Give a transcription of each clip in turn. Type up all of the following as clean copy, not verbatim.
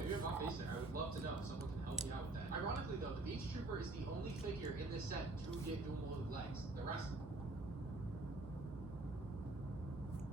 Maybe I'm not basic. I would love to know. Someone can help me out with that. Ironically, though, the Beach Trooper is the only figure in this set to get dual molded legs. The rest.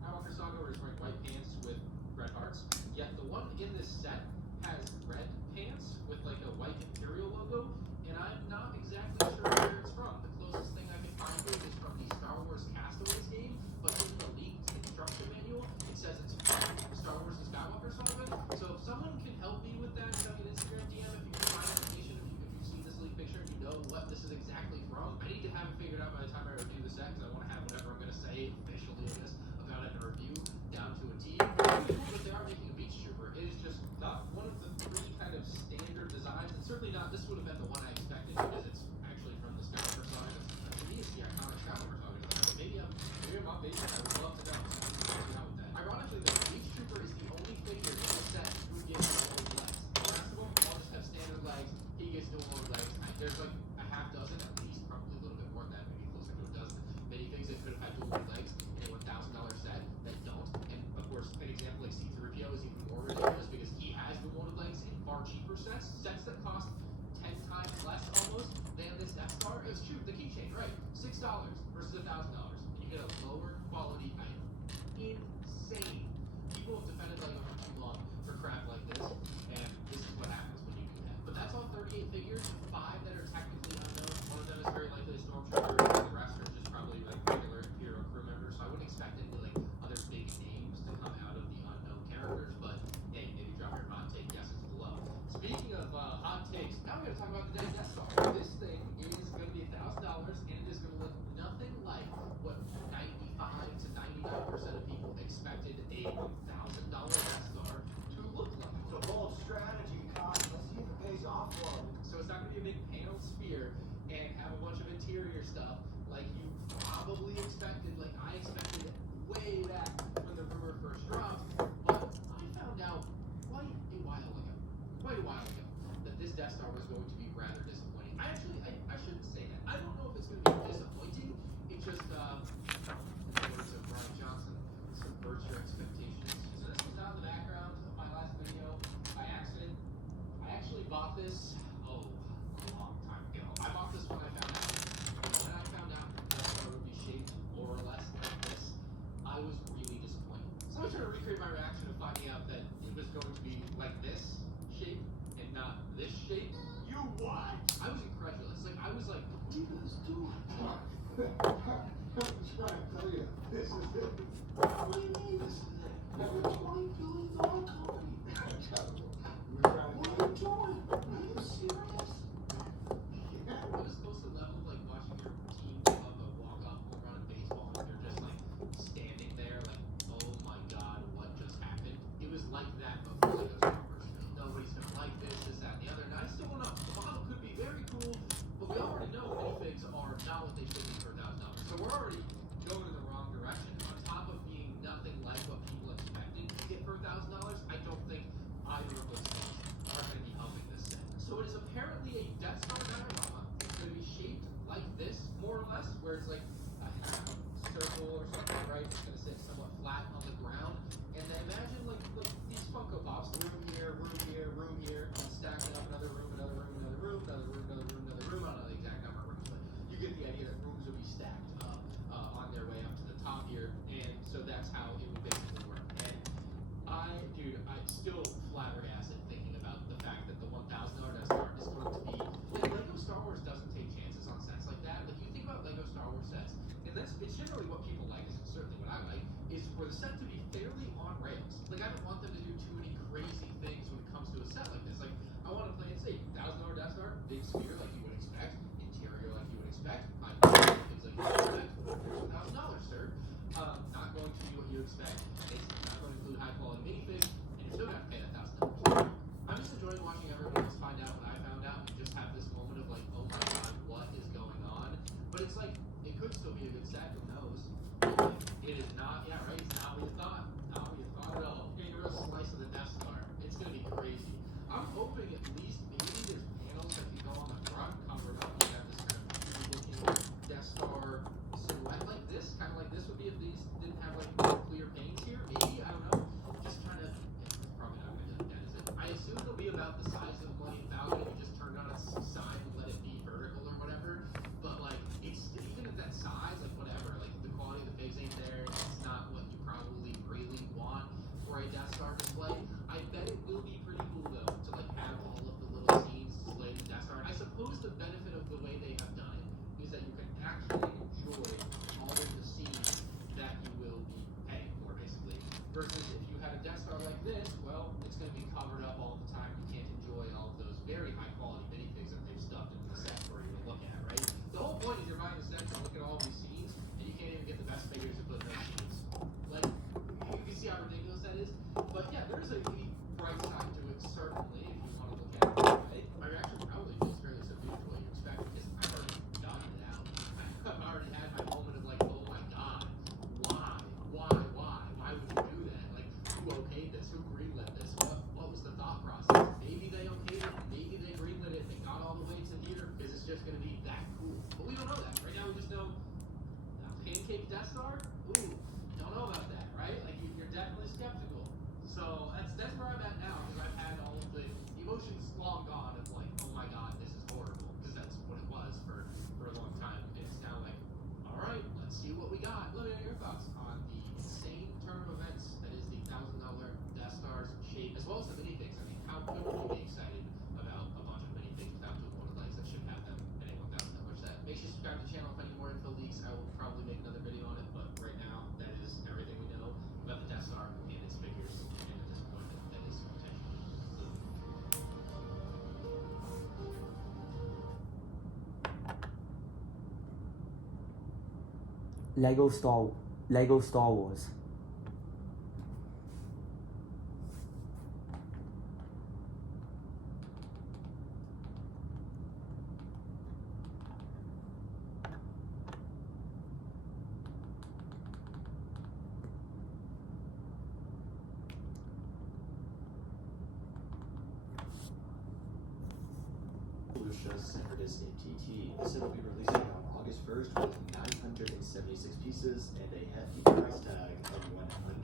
Skywalker Saga, where he's wearing white pants with red hearts. Yet the one in this set has red pants with like a white Imperial logo, and I'm not exactly sure where it's from. The closest thing I can find to it is from the Star Wars Castaways game, but in the leaked instruction manual, it says it's from Star Wars The Skywalker Saga. So if someone can help me with that, send me an Instagram DM if you can find information, if you've seen this leaked picture and you know what this is exactly from. I need to have it figured out by the time I review the set, because I want to have whatever I'm going to say officially, I guess, about it in a review down to a T. But they are making a Beach Trooper. It is just not one of the three kind of standard designs, and certainly not, this would have been the one I expected, because it's actually from the Skywalker Saga. To me, it's the iconic Skywalker Saga design. But maybe I'm not basic. I would love to know. Help me out with that. Ironically, the Beach Trooper is the only figure in the set who gets dual legs. The rest of them all just have standard legs. He gets dual legs. There's like a half dozen, at least, probably a little bit more than that, maybe closer to a dozen minifigs that could have had dual legs in a $1,000 set that don't. And of course, an example like C-3PO is even more ridiculous because he has dual legs in far cheaper sets that cost 10 times less almost than this Death Star. It's true, the keychain, right? $6 versus $1,000, and you get a lower quality item. Insane. People have defended Lego for too long for crap like this, and this is what happens when you do that. But that's all 38 figures, 5 that are technically unknown. One of them is very likely a Stormtrooper, and the rest are just probably like regular Imperial crew members. So I wouldn't expect any like other big names to come out of the unknown characters, but hey, maybe drop your hot take guesses below. Speaking of hot takes, now we're going to talk about the Death Star. This thing is going to be $1,000, and it is going to look nothing like what 95 to 99% of people expected a $1,000 Death Star to look like. It's a bold strategy, Con. Let's see if it pays off for him. So it's not going to be a big paneled sphere and have a bunch of interior stuff like you probably expected, like I expected way back when the rumor first dropped. But I found out quite a while ago, that this Death Star was going to be rather disappointing. I shouldn't say that. I don't know if it's going to be disappointing. It just, in the words of Brian Johnson, subverts your expectations. So this was out in the background of my last video by accident. I actually bought this, a long time ago. I bought this when I found out. When I found out that Death Star would be shaped more or less like this, I was really disappointed. So I was trying to recreate my reaction of finding out that it was going to be like this shape and not this shape. You what? I was incredulous. Like, I was like, What are you guys doing? I'm trying to tell you, this is it. What do you mean this is it? We're a $20 billion company. What are you doing? Are you serious? it was close to the level of like watching your team give up a walk-off home run in baseball and you're just like standing there like, oh my god, what just happened? It was like that before Lego Star Wars. Nobody's gonna like this, that, and the other. And I still don't know. The model could be very cool, but we already know minifigs are not what they should be for $1,000. So we're already going in the wrong direction. On top of being nothing like what people expected to get for $1,000, I don't think either of those things are going to be helping this set. So it is apparently a Death Star diorama. It's going to be shaped like this, more or less, where it's like a circle or something, right? It's going to sit somewhat flat on the ground. And then imagine like these Funko Pops, room here, stacking up another room, another room, another room, another room, another room, another room. I don't know the exact number of rooms, but you get the idea that rooms will be stacked up on their way up to the top here. And so that's how it would basically work. And I still flabbergasted thinking about the fact that the $1,000 Death Star is going to be, like, Lego Star Wars doesn't take chances on sets like that. Like, you think about Lego Star Wars sets, and it's generally what people like, is certainly what I like, is for the set to be fairly on rails. Like, I don't want them to do too many crazy things when it comes to a set like this. Like, I want to play it safe. $1,000 Death Star, big sphere like you would expect, interior like you would expect, things like you would expect. There's $1,000, sir. Not going to be what you expect. It's not going to include high quality minifigs, and you're still going to pay that $1,000. I'm just enjoying watching everyone else find out what I found out and just have this moment of like, oh my god, what is going on? But it's like, it could still be a good set, who knows? It is not, yeah, right? It's not what you thought. Not what you thought at all. Getting a real slice of the Death Star. It's going to be crazy. I'm hoping at least maybe there's panels that can go on the front covered up. You have this kind of looking Death Star silhouette like this, kind of like this would be if these didn't have like clear panes here. Maybe, I don't know. Just trying to, it's probably not going to be like that, is it? I assume there'll be Versus if you had a Death Star like this, well, it's going to be covered up all the time. You can't enjoy all of those very high quality minifigs that they've stuffed into the set for you to look at, right? The whole point is you're buying the set to look at all these scenes, and you can't even get the best figures to put in those scenes. Like, you can see how ridiculous that is. But yeah, there's a unique bright side to it, certainly, if you want to look at it that way. My reaction probably feels fairly subdued to what you expect, because I've already done it out. I've already had my moment of like, oh my god, why? Why would you do that? Like, who okayed this? Who greenlit this? What was the thought process? Maybe they okayed it, maybe they greenlit it, they got all the way to here, because it's just going to be that cool. But we don't know that. Right now we just know, pancake Death Star? Ooh, don't know about that, right? Like, you're definitely skeptical. So that's where I'm at now, because I've had all of the emotions long gone of like, oh my god, this is horrible, because that's what it was for a long time. And it's now like, all right, let's see what we got. Let me know your thoughts on the insane turn of events that is the $1,000 Death Stars shape, as well as the minifigs. I mean, how could you be excited about a bunch of minifigs without doing one of the likes that should have them at a $1,000 set? Make sure you subscribe to the channel. If any more info leaks, I will probably make another video on it, but right now, that is everything we know about the Death Star and its figures, and the disappointment that is potentially included. Lego Star Wars. Separatist MTT. This set will be releasing on August 1st with 976 pieces and a hefty price tag of $160.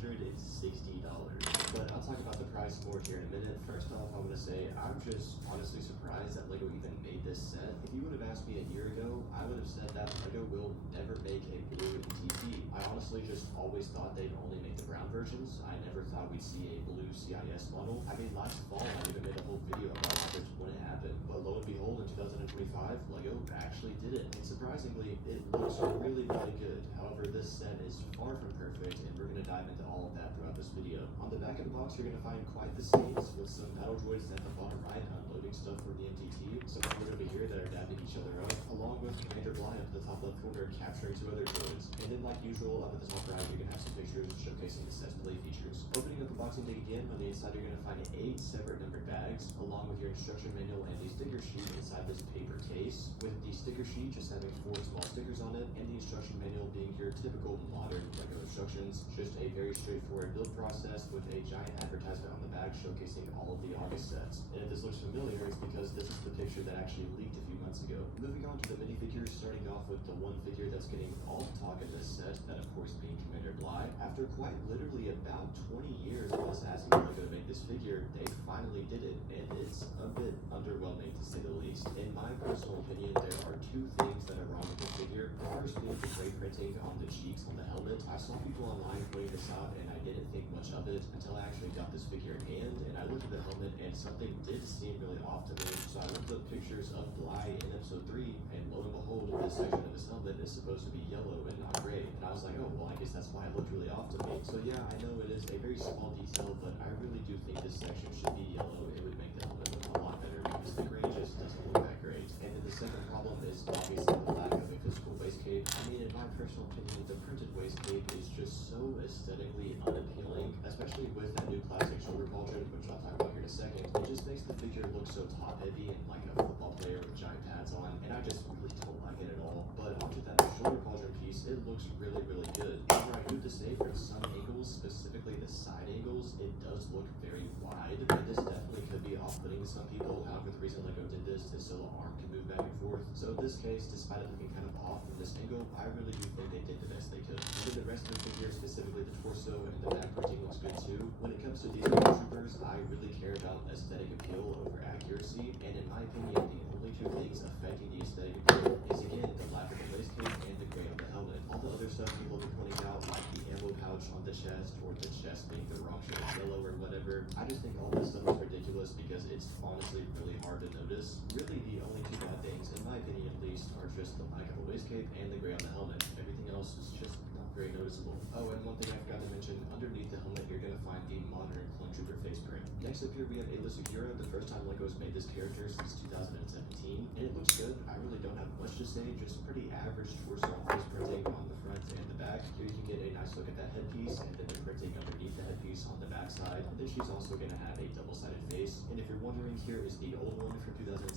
But I'll talk about the price more here in a minute. First off, I want to say I'm just honestly surprised that LEGO even made this set. If you would have asked me a year ago, I would have said that LEGO will never make a blue MTT. I honestly just always thought they'd only make the brown versions. I never thought we'd see a blue CIS model. I mean, last fall I even made a whole video about this when it happened. But lo and behold, in 2025, LEGO actually did it. And surprisingly, it looks really, really good. However, this set is far from perfect, and we're going to dive into all of that throughout this video. On the back of the box, you're going to find quite the scenes with some battle droids at the bottom right unloading stuff for the MTT, some over here that are dabbing each other up, along with Commander Bly up at the top left corner capturing two other droids. And then, like usual, up at the top right, you're going to have some pictures showcasing the set's play features. Opening up the boxing day again, on the inside you're going to find 8 separate numbered bags, along with your instruction manual and the sticker sheet inside this paper case, with the sticker sheet just having 4 small stickers on it, and the instruction manual being your typical modern LEGO instructions. Just a very straightforward build process with a giant advertisement on the bag showcasing all of the August sets. And if this looks familiar, it's because this is the picture that actually leaked a few months ago. Moving on to the minifigures, starting off with the one figure that's getting all the talk in this set, that of course being Commander Bly. After quite literally about 20 years of us asking LEGO to make this figure, they finally did it, and it's a bit underwhelming to say the least. In my personal opinion, there are 2 things that are wrong with the figure. The first being the gray printing on the cheeks on the helmet. I saw people online pointing this out, and I didn't think much of it until I actually got this figure in hand, and I looked at the helmet, and something did seem really off to me. So I looked up pictures of Bly in episode 3, and lo and behold, this section of his helmet is supposed to be yellow and not gray. And I was like, oh, well, I guess that's why it looked really off to me. So yeah, I know it is a very small detail, but I really do think this section should be yellow. It would make the helmet look a lot better, because the gray just doesn't look that great. And then the second problem is obviously the lack of a physical waist cape. I mean, in my personal opinion, the printed waist cape is just so aesthetically unappealing, especially with that new plastic shoulder pauldron, which I'll talk about here in a second. It just makes the figure look so top heavy and like a football player with giant pads on, and I just really don't like it at all. But onto that shoulder pauldron piece, it looks really, really good. However, I do have to say, from some angles, specifically the side angles, it does look very wide, and this definitely could be off-putting to some people. However, the reason LEGO did this is so the arm can move back and forth. So in this case, despite it looking kind of off from this angle, I really do think they did the best they could. And then the rest of the figure, specifically the torso and the back printing, looks good too. When it comes to these troopers, I really care about aesthetic appeal over accuracy, and in my opinion, the only 2 things affecting the aesthetic appeal is, again, the lack of a waist cape and the gray on the helmet. All the other stuff people have been pointing out, like the ammo pouch on the chest, or the chest being the wrong shade of yellow or whatever, I just think all this stuff is ridiculous, because it's honestly really hard to notice. Really, the only 2 bad things, in my opinion at least, are just the lack of a waist cape and the gray on the helmet. Everything else is just not very noticeable. Oh, and one thing I forgot to mention, underneath the helmet you're going to find the modern Clone Trooper face print. Next up here we have Ayla Secura, the first time LEGO's made this character since 2017, and it looks good. I really don't have much to say, just pretty average torso face printing on the front and the back. Here you can get a nice look at that headpiece, and then the printing underneath the headpiece on the back side. And then she's also going to have a double-sided face. And if you're wondering, here is the old one from 2017,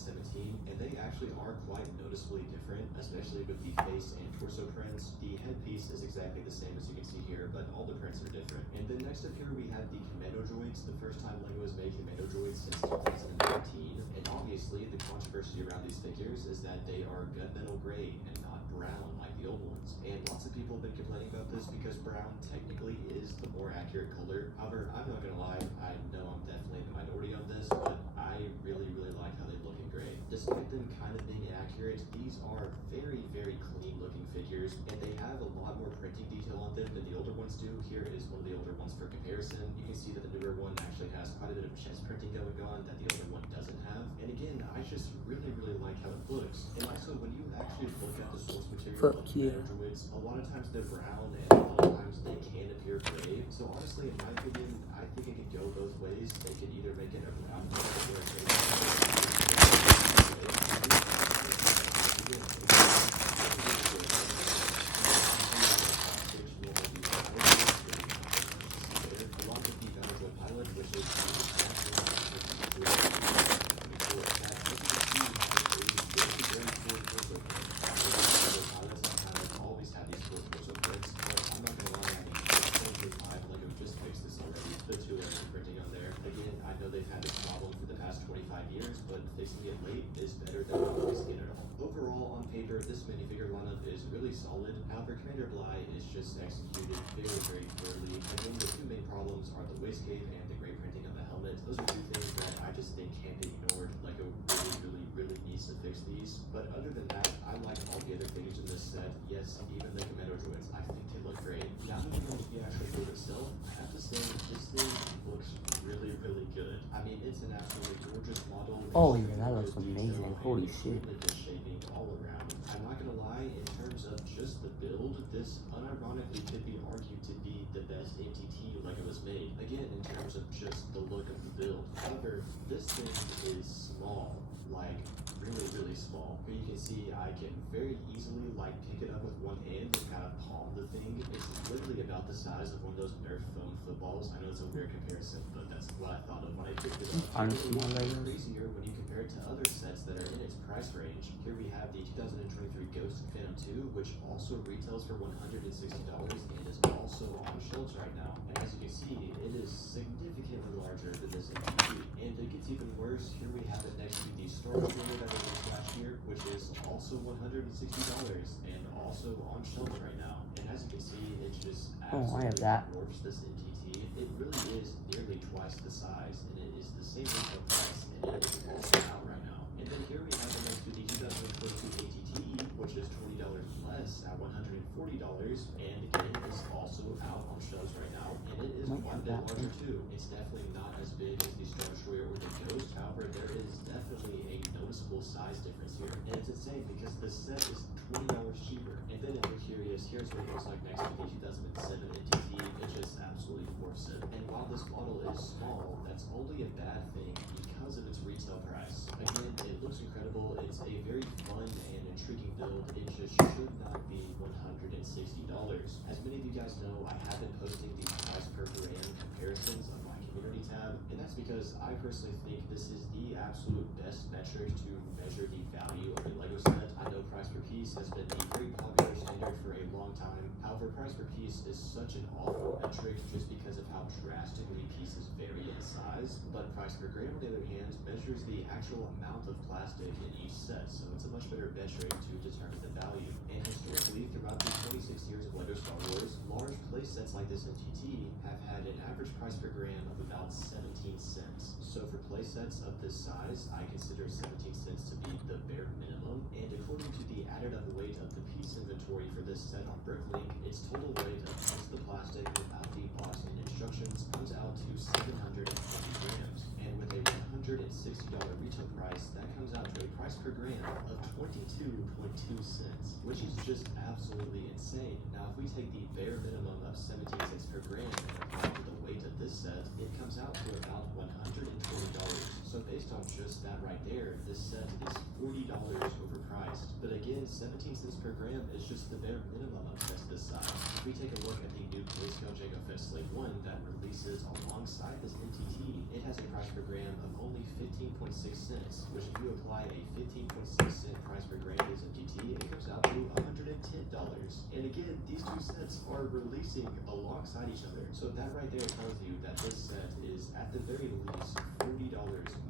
and they actually are quite noticeably different, especially with the face and torso prints. The headpiece is exactly the same as you can see here, but all the prints are different. And then next up here we have the Commando droids, the first time LEGO has made Commando droids since 2019. And obviously the controversy around these figures is that they are gunmetal gray and not brown like the old ones. And lots of people have been complaining about this because brown technically is the more accurate color. However, I'm not gonna lie, I know I'm definitely in the minority on this, but I really like how they look in gray. Despite them kind of being inaccurate, these are very clean looking figures, and they have a lot more printing detail on them than the older ones do. Here is one of the older ones for comparison. You can see that the newer one actually has quite a bit of chest printing going on that the older one doesn't have. And again, I just really like how it looks. And also, when you actually look at the source material Fuck of yeah. Commando droids, a lot of times they're brown and a lot of times they can appear gray. So honestly, in my opinion, I think it could go both ways. They could either make it a brown color or a gray color. Overall, on paper, this minifigure lineup is really solid. However, Commander Bly is just executed very poorly. I think the two main problems are the wastegate and the gray printing of the helmet. Those are two things that I just think can't be ignored. LEGO really needs to fix these. But other than that, I like all the other figures in this set. Yes, even the Commando droids, I think they look great. Now, moving on to the actual build itself, I have to say this thing looks really good. I mean, it's an absolutely gorgeous model. Oh yeah, that looks amazing. Holy shit. Shaping all around. I'm not gonna lie, in terms of just the build, this unironically could be argued to be the best MTT LEGO has made. Again, in terms of just the look of the build. However, this thing is small, like really small. Here you can see I can very easily like pick it up with one hand and kind of palm the thing. It's literally about the size of one of those Nerf foam footballs. I know it's a weird comparison, but that's what I thought of when I picked it up. It's crazier when you compare it to other sets that are in its price range. Here we have the 2023 Ghost Phantom 2, which also retails for $160 and is also on shelves right now. And as you can see, it is significantly larger than this MTT. And it gets even worse. Here we have it next to the Storm Trader that we released last year, which is also $160 and also on shelves right now. And as you can see, it just absolutely dwarfs this MTT. It really is nearly twice the size, and it is the same retail price, and it is also out right now. And then here we have it next to the 2022 ATT, which is $20 less at $140, and again, is also out on shelves right now, and it is quite a bit larger too. It's definitely not as big as the Star Destroyer or the Ghost, however, there is definitely a noticeable size difference here. And it's insane because the set is $20 cheaper. And then if you're curious, here's what it looks like next to the 2007 MTT. It just absolutely dwarfs it. And while this model is small, that's only a bad thing because of its retail price. Again, it looks incredible. It's a very fun and intriguing build. It just should not be $160. As many of you guys know, I have been posting these price per gram comparisons on my community tab, and that's because I personally think this is the absolute best metric to measure the value of a LEGO set. I know price per piece has been a very popular standard for a long time. However, price per piece is such an awful metric just because of how drastically pieces vary in size. But price per gram, on the other hand, measures the actual amount of plastic in each set, so it's a much better metric to determine the value. And historically, throughout the 26 years of LEGO Star Wars, large play sets like this MTT have had an average price per gram of about 17 cents. So for play sets of this size, I consider 17 cents to be the bare minimum. And according to the added up weight of the piece inventory for this set on Bricklink, its total weight of just the plastic without the box and instructions comes out to 750 grams. And and with a $160 retail price, that comes out to a price per gram of 22.2 cents, which is just absolutely insane. Now, if we take the bare minimum of 17 cents per gram and apply to the weight of this set, it comes out to about $120. So based on just that right there, this set is $40 overpriced. But again, 17 cents per gram is just the bare minimum of sets this size. If we take a look at the new grayscale Jango Fett Slave 1 that releases alongside this MTT, it has a price per gram of only 15.6 cents, which if you apply a 15.6 cent price per gram to this MTT, it comes out to $110. And again, these two sets are releasing alongside each other. So that right there tells you that this set is at the very least $40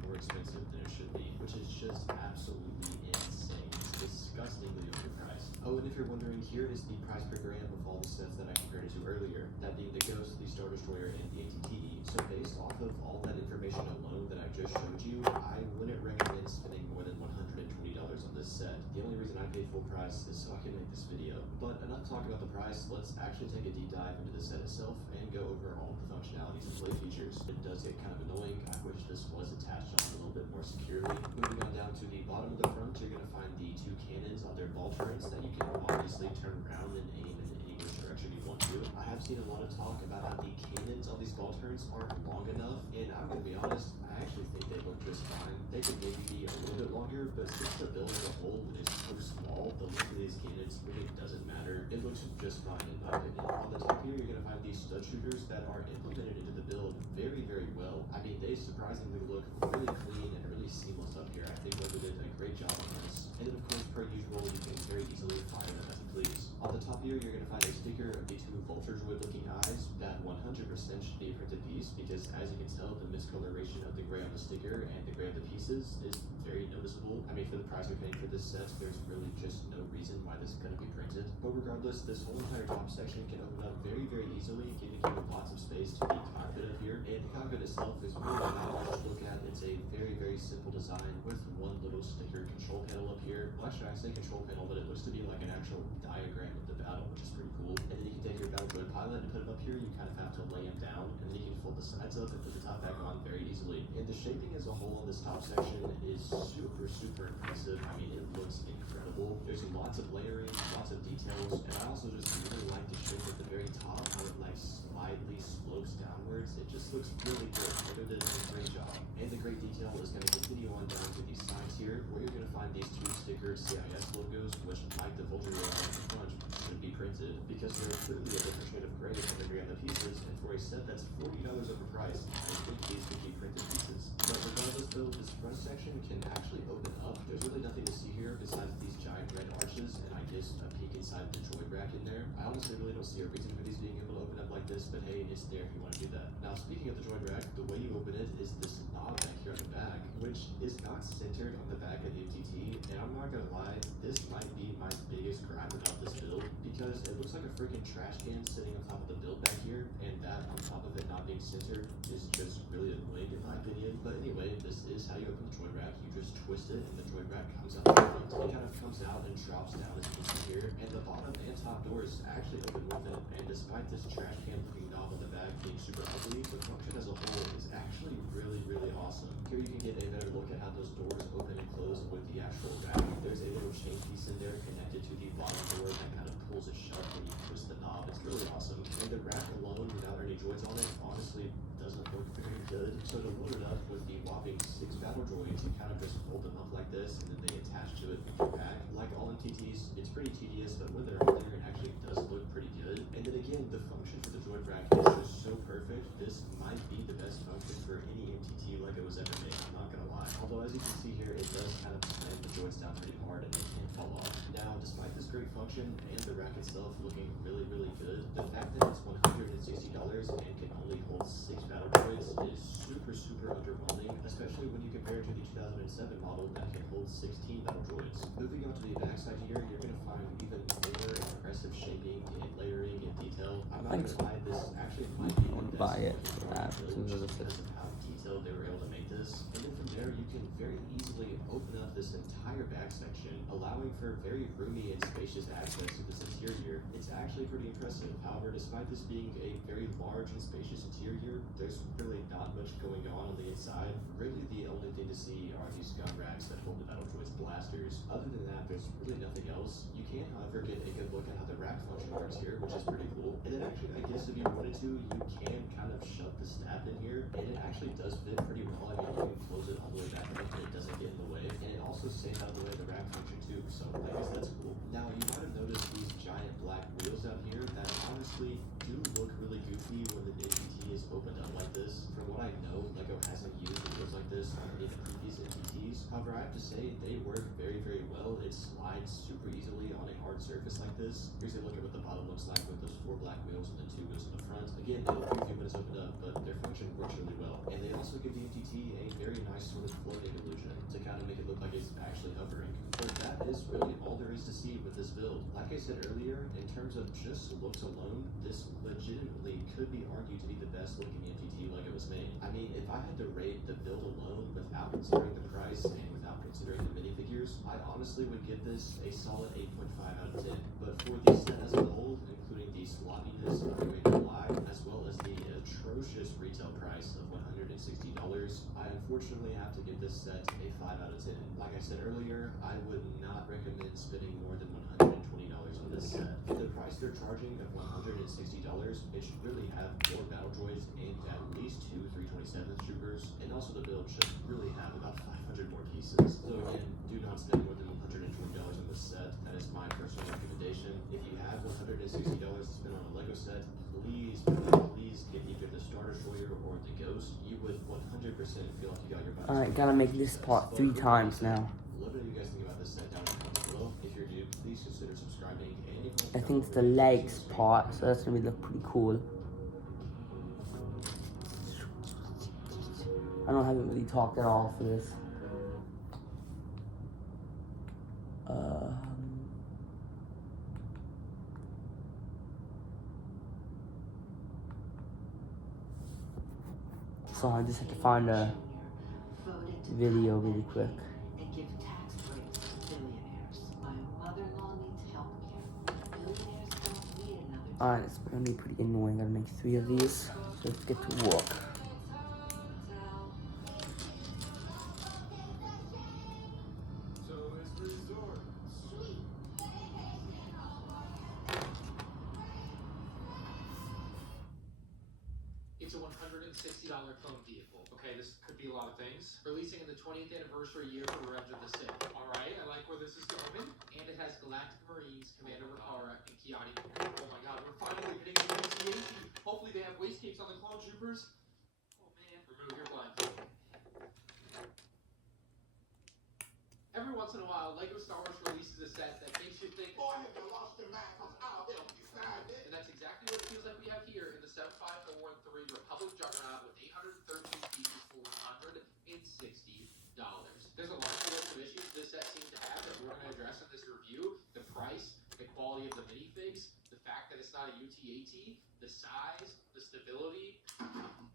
more expensive than it should be, which is just absolutely insane. It's disgustingly overpriced. Oh, and if you're wondering, here is the price per gram of all the sets that I compared it to earlier, that being the Ghost, the Star Destroyer, and the ATT. So based off of all that information alone that I just showed you, I wouldn't recommend spending more than $120 on this set. The only reason I paid full price is so I can make this video. But enough talk about the price, let's actually take a deep dive into the set itself and go over all the functionalities and play features. It does get kind of annoying. I wish this was attached on a little bit more securely. Moving on down to the bottom of the front, you're going to find the two cannons on their ball turrets that you can obviously turn around and aim in any which direction you want to. I have seen a lot of talk about how the cannons on these ball turrets aren't long enough, and I'm going to be honest, I actually think they look just fine. They could maybe be a little bit longer, but since the build as a whole is so small, the length of these cannons really doesn't matter. It looks just fine in my opinion. On the top here, you're going to find these stud shooters that are implemented into the build very, very well. I mean, they surprisingly look really clean and really seamless up here. I think Lego did a great job on this. And then of course, per usual, you can very easily fire them as you please. On the top here, you're going to find a sticker of the two Vulture Droid looking eyes. That 100% should be a printed piece because as you can tell, the miscoloration of the gray on the sticker and the gray of the pieces is very noticeable. I mean, for the price we're paying for this set, there's really just no reason why this couldn't be printed. But regardless, this whole entire top section can open up very, very easily, giving you lots of space to the cockpit up here. And the cockpit itself is really not much to look at. It's a very, very simple design with one little sticker control panel up here. Well, actually, I say control panel, but it looks to be like an actual diagram of the battle, which is pretty cool. And then you can take your battle droid pilot and put him up here. You kind of have to lay him down, and then you can fold the sides up and put the top back on very easily. And the shaping as a whole on this top section is super, super impressive. I mean, it looks incredible. There's lots of layering, lots of details, and I also just really like the shape at the very top, how it like slightly slopes downwards. It just looks really good. Lego did a great job. And the great detail is going to continue on down to these sides here, where you're going to find these two stickered CIS logos, which, like the Vulture Droid on the front, should be printed because they're clearly a different shade of gray than the gray on the pieces, and for a set that's $40 overpriced, I think these could be printed pieces. But regardless though, this front section can actually open up. There's really nothing to see here besides these giant red arches, and I guess a peek inside the droid rack in there. I honestly really don't see a reason for these being able to open up like this, but hey, it's there if you want to do that. Now, speaking of the droid rack, the way you open it is this knob back here on the back, which is not centered on the back of the MTT, and I'm not gonna lie, this might be my biggest gripe about this build, because it looks like a freaking trash can sitting on top of the build back here, and that on top of it not being centered is just really annoying in my opinion. But anyway, this is how you open the droid rack. You just twist it, and the droid rack comes out the front. It kind of comes out and drops down as you can see here, and the bottom and top doors actually open with it. And despite this trash can looking knob on the back being super ugly, the function as a whole is actually really, really awesome. Here you can get a better look at how those doors open and close with the actual rack. There's a little chain piece in there connected to the bottom door that kind of pulls it shut when you twist the knob. It's really awesome. And the rack alone, without any droids on it, honestly doesn't look very good. So to load it up with the whopping 6 battle droids, you kind of just fold them up like this, and then they attach to it with your pack. Like all MTTs, it's pretty tedious, but when they're on there, it actually does look pretty good. And then again, the function for the droid rack is just so perfect. This might be the best function for any MTT Lego was ever made. I'm not gonna lie. Although as you can see here, it does kind of slam the joints down pretty hard and they can't fall off. Now, despite this great function and the rack itself looking really, really good, the fact that it's $160 and can only hold 6 battle droids is super, super underwhelming, especially when you compare it to the 2007 model that can hold 16 battle droids. Moving on to the backside here, you're going to find even more impressive shaping and layering and detail. I'm not going to lie, this actually might be the best buy it looking for that build just because of how detailed they were able to make this. And then from there, you can very easily open up this entire back section, allowing for very roomy and spacious access to this interior. It's actually pretty impressive. However, despite this being a very large and spacious interior, there's really not much going on the inside. Really, the only thing to see are these gun racks that hold the battle droids blasters. Other than that, there's really nothing else. You can, however, get a good look at how the rack function works here, which is pretty cool. And then actually, I guess if you wanted to, you can kind of shove the stab in here, and it actually does fit pretty well. I mean, you can close it all the way back up and it doesn't get in the way. And it also stays out of the way of the rack function too, so I guess that's cool. Now, you might have noticed these giant black wheels out here that honestly do look really goofy when the NTT is opened up like this. From what I know, LEGO hasn't used wheels like this on any of the previous NTTs. However, I have to say, they work very, very well. It slides super easily on a hard surface like this. Here's a look at what the bottom looks like with those 4 black wheels and then 2 wheels in the front. Again, they look goofy when it's opened up, but their function works really well. And they also give the NTT a very nice sort of floating illusion to kind of make it look like it's actually hovering. But that is really all there is to see with this build. Like I said earlier, in terms of just looks alone, this legitimately could be argued to be the best looking NTT LEGO has made. I mean, if I had to rate the build alone without considering the price and without considering the minifigures, I honestly would give this a solid 8.5 out of 10. But for the set as a whole, including the sloppiness of the way they fly, as well as the atrocious retail price of $160, I unfortunately have to give this set a 5 out of 10. Like I said earlier, I would not recommend spending more than $120 on this set. For the price they're charging of $160, it should really have 4 battle droids and at least 2 327th troopers, and also the build should really have about 500 more pieces. So again, do not spend more than $120 on this set. That is my personal recommendation. If you have $160 to spend on a LEGO set, please get either the Star Destroyer or the Ghost. You would 100% feel like you got your money's worth. Alright, gotta make this part 3 times now. Let me know what you guys think about this set down in the comments below. If you're new, please consider subscribing. And if you I think it's the legs part, so that's gonna look pretty cool. haven't really talked at all for this. So I just have to find a video really quick. And give tax breaks to billionaires. My mother-in-law needs health care. Billionaires don't need another. Alright, it's gonna be pretty annoying. Gotta make 3 of these. So let's get to work. It's a $160 clone vehicle. Okay, this could be a lot of things. Releasing in the 20th anniversary year for Revenge of the Sith. Alright, I like where this is going. And it has Galactic Marines, Commander Rakara, and Kiadi. Oh my god, we're finally getting a UT-80. Hopefully they have wastegapes on the clone troopers. Oh man, remove your blindfold. Every once in a while, LEGO Star Wars releases a set that makes you think, Boy, have you lost your mind, 'cause I'll help you find it. and that's exactly what it feels like we have here in the 75413 Republic Juggernaut with 813 pieces for $160. There's a laundry list of issues this set seems to have that we're going to address in this review. The price, the quality of the minifigs, the fact that it's not a UT-AT, the size, the stability,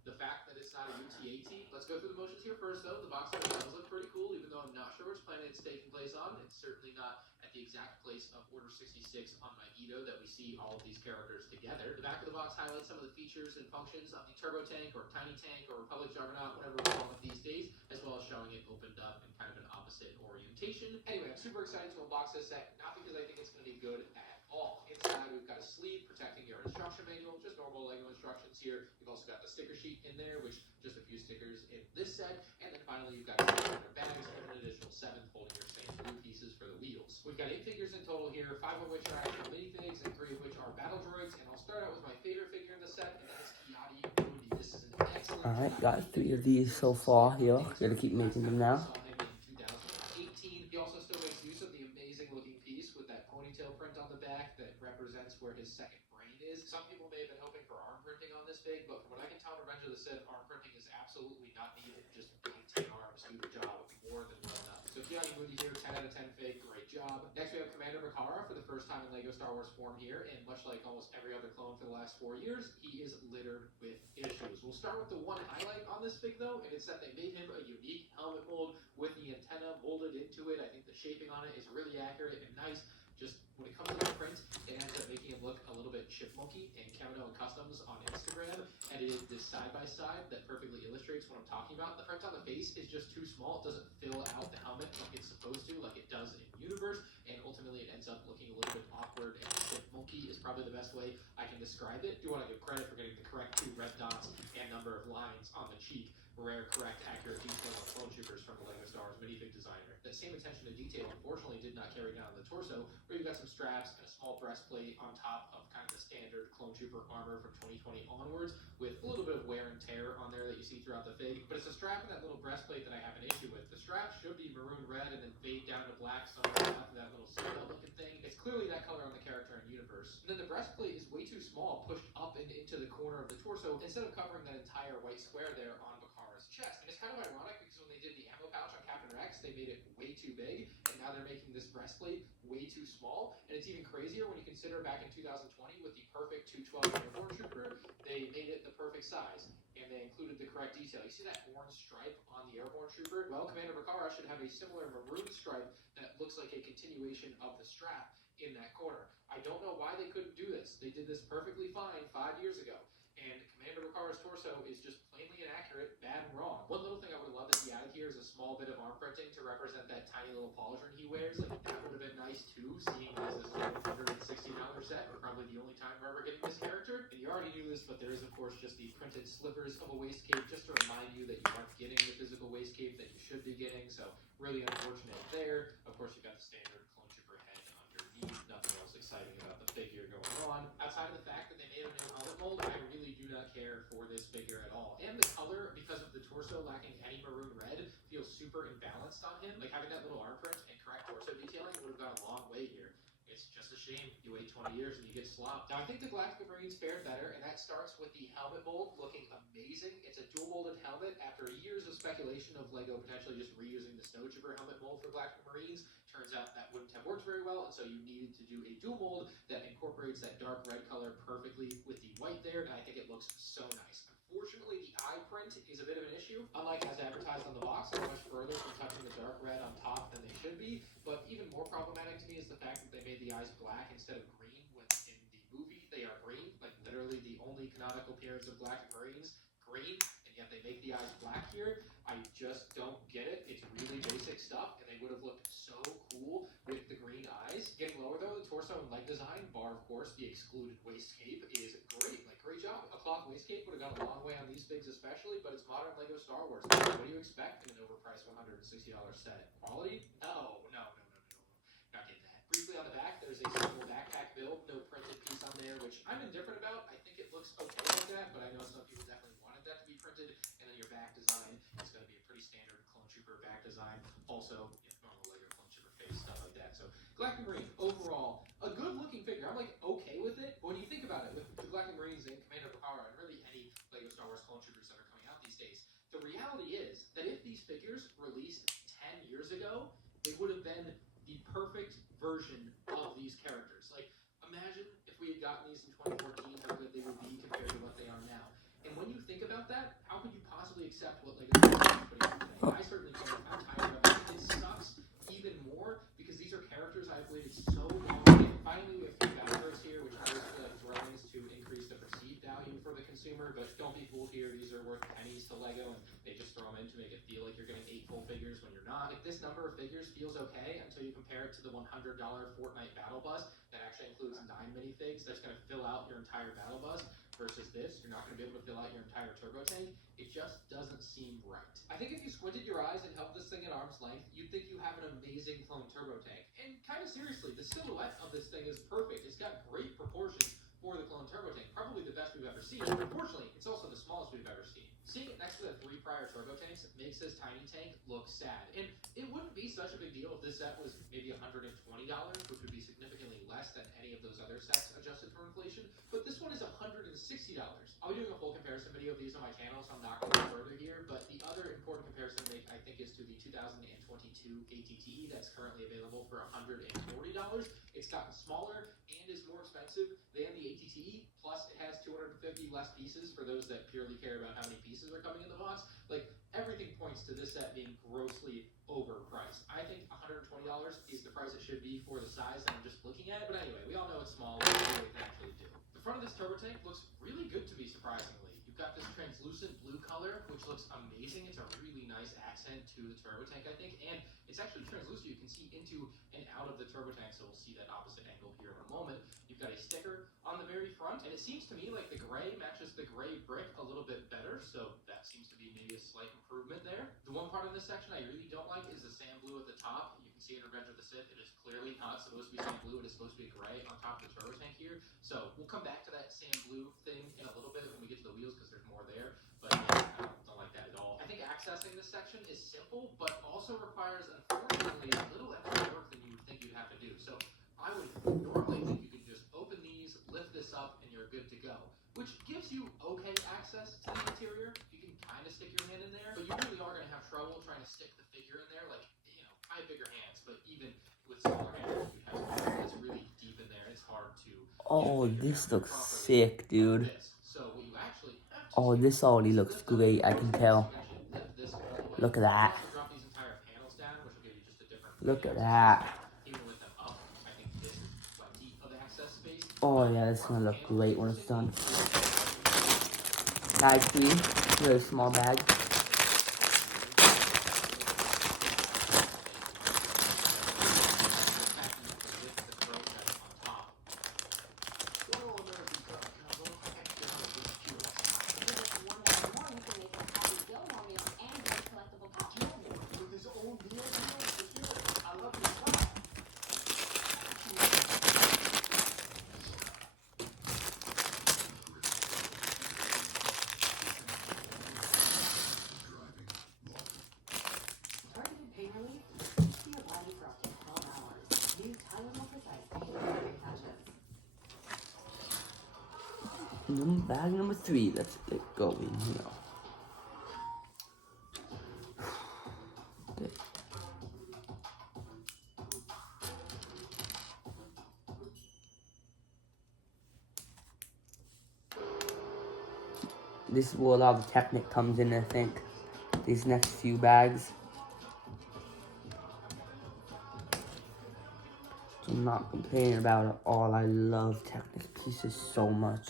the fact that it's not a UT-AT. Let's go through the motions here first, though. The box art does look pretty cool, even though I'm not sure which planet it's taking place on. It's certainly not at the exact place of Order 66 on Magneto that we see all of these characters together. The back of the box highlights some of the features and functions of the Turbo Tank or Tiny Tank or Republic Juggernaut, whatever we call it these days, as well as showing it opened up in kind of an opposite orientation. Anyway, I'm super excited to unbox this set, not because I think it's going to be good at all. Inside, we've got a sleeve protecting your instruction manual, just normal LEGO instructions here. You've also got the sticker sheet in there, which just a few stickers in this set. And then finally, you've got a bags with an additional 7 holding your same blue pieces for the wheels. We've got 8 figures in total here, 5 of which are actual minifigs and 3 of which are battle droids. And I'll start out with my favorite figure in the set, and that is Kiadi Mundi. This is an excellent. Alright, got 3 of these so far here. Gotta keep making them now. Saw him in 2018. He also still makes use of the amazing looking piece with that ponytail print on the back that represents where his second brain is. Some people may have been hoping for arm printing on this fig, but from what I can tell, Revenge of the Sith, arm printing is absolutely not needed. Just big 10 arms do the job more than well enough. So Kiadi Mundi here, 10 out of 10 fig, great job. Next we have Commander Rakara for the first time in LEGO Star Wars form here, and much like almost every other clone for the last 4 years, he is littered with issues. We'll start with the one highlight on this fig though, and it's that they made him a unique helmet mold with the antenna molded into it. I think the shaping on it is really accurate and nice. Just when it comes to the print, it ends up making him look Chipmunky and Kevin Customs on Instagram edited this side-by-side that perfectly illustrates what I'm talking about. The print on the face is just too small. It doesn't fill out the helmet like it's supposed to, like it does in Universe, and ultimately it ends up looking a little bit awkward, and Chipmunky is probably the best way I can describe it. I do want to give credit for getting the correct 2 red dots and number of lines on the cheek. Rare, correct, accurate detail on clone troopers from the LEGO Star Wars minifig designer. That same attention to detail unfortunately did not carry down the torso, where you've got some straps and a small breastplate on top of kind of the standard clone trooper armor from 2020 onwards, with a little bit of wear and tear on there that you see throughout the fig. But it's the strap and that little breastplate that I have an issue with. The strap should be maroon red and then fade down to black somewhere after that little scale looking thing. It's clearly that color on the character in Universe. And then the breastplate is way too small, pushed up and into the corner of the torso, instead of covering that entire white square there on Bakara's chest. And it's kind of ironic because when they did the ammo pouch on Captain Rex, they made it way too big, and now they're making this breastplate way too small. And it's even crazier when you consider back in 2020 with the perfect 212 Airborne Trooper, they made it the perfect size, and they included the correct detail. You see that orange stripe on the Airborne Trooper? Well, Commander Bakara should have a similar maroon stripe that looks like a continuation of the strap in that corner. I don't know why they couldn't do this. They did this perfectly fine 5 years ago. And Commander Bakara's torso is just plainly inaccurate, bad and wrong. One little thing I would have loved to see added here is a small bit of arm printing to represent that tiny little pauldron he wears. Like, that would have been nice too, seeing as this is a $160 set, or probably the only time we're ever getting this character. And you already knew this, but there is of course just the printed slippers of a waist cape, just to remind you that you aren't getting the physical waist cape that you should be getting. So really unfortunate there. Of course, you've got the standard clone trooper head underneath. Nothing else exciting about the figure going on. Outside of the fact that they made a new helmet mold, I really do not care for this figure at all. And the color, because of the torso lacking any maroon red, feels super imbalanced on him. Like having that little arm print and correct torso detailing would have gone a long way here. It's just a shame. You wait 20 years and you get slopped. Now, I think the Galactic Marines fared better, and that starts with the helmet mold looking amazing. It's a dual molded helmet. After years of speculation of LEGO potentially just reusing the Snow Trooper helmet mold for Galactic Marines, turns out that wouldn't have worked very well, and so you needed to do a dual mold that incorporates that dark red color perfectly with the white there, and I think it looks so nice. Unfortunately, the eye print is a bit of an issue. Unlike as advertised on the box, they're much further from touching the dark red on top than they should be. But even more problematic to me is the fact that they made the eyes black instead of green, when in the movie they are green. Like literally the only canonical appearance of Galactic Marines, green, and yet they make the eyes black here. I just don't get it. It's really basic stuff, and they would have looked so cool with the green eyes. Getting lower though, the torso and leg design, bar of course the excluded waist cape, is great. Like, great job. A cloth waist cape would have gone a long way on these figs especially, but it's modern LEGO Star Wars. What do you expect in an overpriced $160 set? Quality? No. Not getting that. Briefly on the back, there's a simple backpack build, no printed piece on there, which I'm indifferent about. I think it looks okay like that, but I know some people definitely wanted that to be printed. And then your back design is going to be a pretty standard Clone Trooper back design. Also, normal LEGO Clone Trooper face, stuff like that. So, Galactic Marine, overall, a good looking figure. I'm like okay with it, but when you think about it, with the Galactic Marines and Commander Bakara, and really any LEGO Star Wars Clone Troopers that are coming out these days, the reality is that if these figures released 10 years ago, they would have been the perfect version of these characters. Like, imagine if we had gotten these in 2014, how good they would be compared to what they are now. And when you think about that, how could you possibly accept what LEGO is putting out today? I certainly can't. I'm tired of it. It sucks even more because these are characters I've waited so long. And finally, we have 3 battlebirds here, which I always feel like throw-ins to increase the perceived value for the consumer. But don't be fooled here. These are worth pennies to LEGO, and they just throw them in to make it feel like you're getting 8 full figures when you're not. Like, this number of figures feels okay until you compare it to the $100 Fortnite Battle Bus that actually includes 9 minifigs that's going to fill out your entire Battle Bus. Versus this, you're not going to be able to fill out your entire turbo tank. It just doesn't seem right. I think if you squinted your eyes and held this thing at arm's length, you'd think you have an amazing clone turbo tank. And kind of seriously, the silhouette of this thing is perfect. It's got great proportions for the clone turbo tank. Probably the best we've ever seen. Unfortunately, it's also the smallest we've ever seen. Seeing it next to the 3 prior turbo tanks makes this tiny tank look sad. And it wouldn't be such a big deal if this set was maybe $120, which would be significantly less than any of those other sets adjusted for inflation. But this one is $160. I'll be doing a full comparison video of these on my channel, so I'm not going to go further here. But the other important comparison to make, I think, is to the 2022 ATTE that's currently available for $140. It's gotten smaller and is more expensive than the ATTE. Plus, it has 250 less pieces for those that purely care about how many pieces are coming in the box. Like, everything points to this set being grossly overpriced. I think $120 is the price it should be for the size that I'm just looking at. But anyway, we all know it's small. What it can actually do. The front of on this turbo tank looks really good to me, surprisingly. You've got this translucent blue color, which looks amazing. It's a really nice accent to the turbo tank, I think, and it's actually translucent. You can see into and out of the turbo tank, so we'll see that opposite angle here in a moment. You've got a sticker on the very front, and it seems to me like the gray matches the gray brick a little bit better, so that seems to be maybe a slight improvement there. The one part of this section I really don't like is the sand blue at the top. You can see in Revenge of the Sith, it is clearly not supposed to be sand blue. It is supposed to be gray on top of the turbo tank here. So we'll come back to that sand blue thing in a little bit when we get to the wheels because there's more there. But yeah, I don't like that at all. I think accessing this section is simple, but also requires, unfortunately, a little extra work than you would think you'd have to do. So I would normally think you could just open these, lift this up, and you're good to go. Which gives you okay access to the interior. You can kind of stick your hand in there, but you really are going to have trouble trying to stick the figure in there. Like, you know, I have bigger hands, but even with smaller hands, you have something that's really deep in there. It's hard to. Oh, this looks sick, dude. So what you actually have to Oh, do this already looks great, I can tell. Look at that. Look at that. Oh yeah, this is gonna look great when it's done. Bag fee, really small bag. Bag number 3, let's get going here. Okay. This is where a lot of the Technic comes in, I think. These next few bags. So I'm not complaining about it all. I love Technic pieces so much.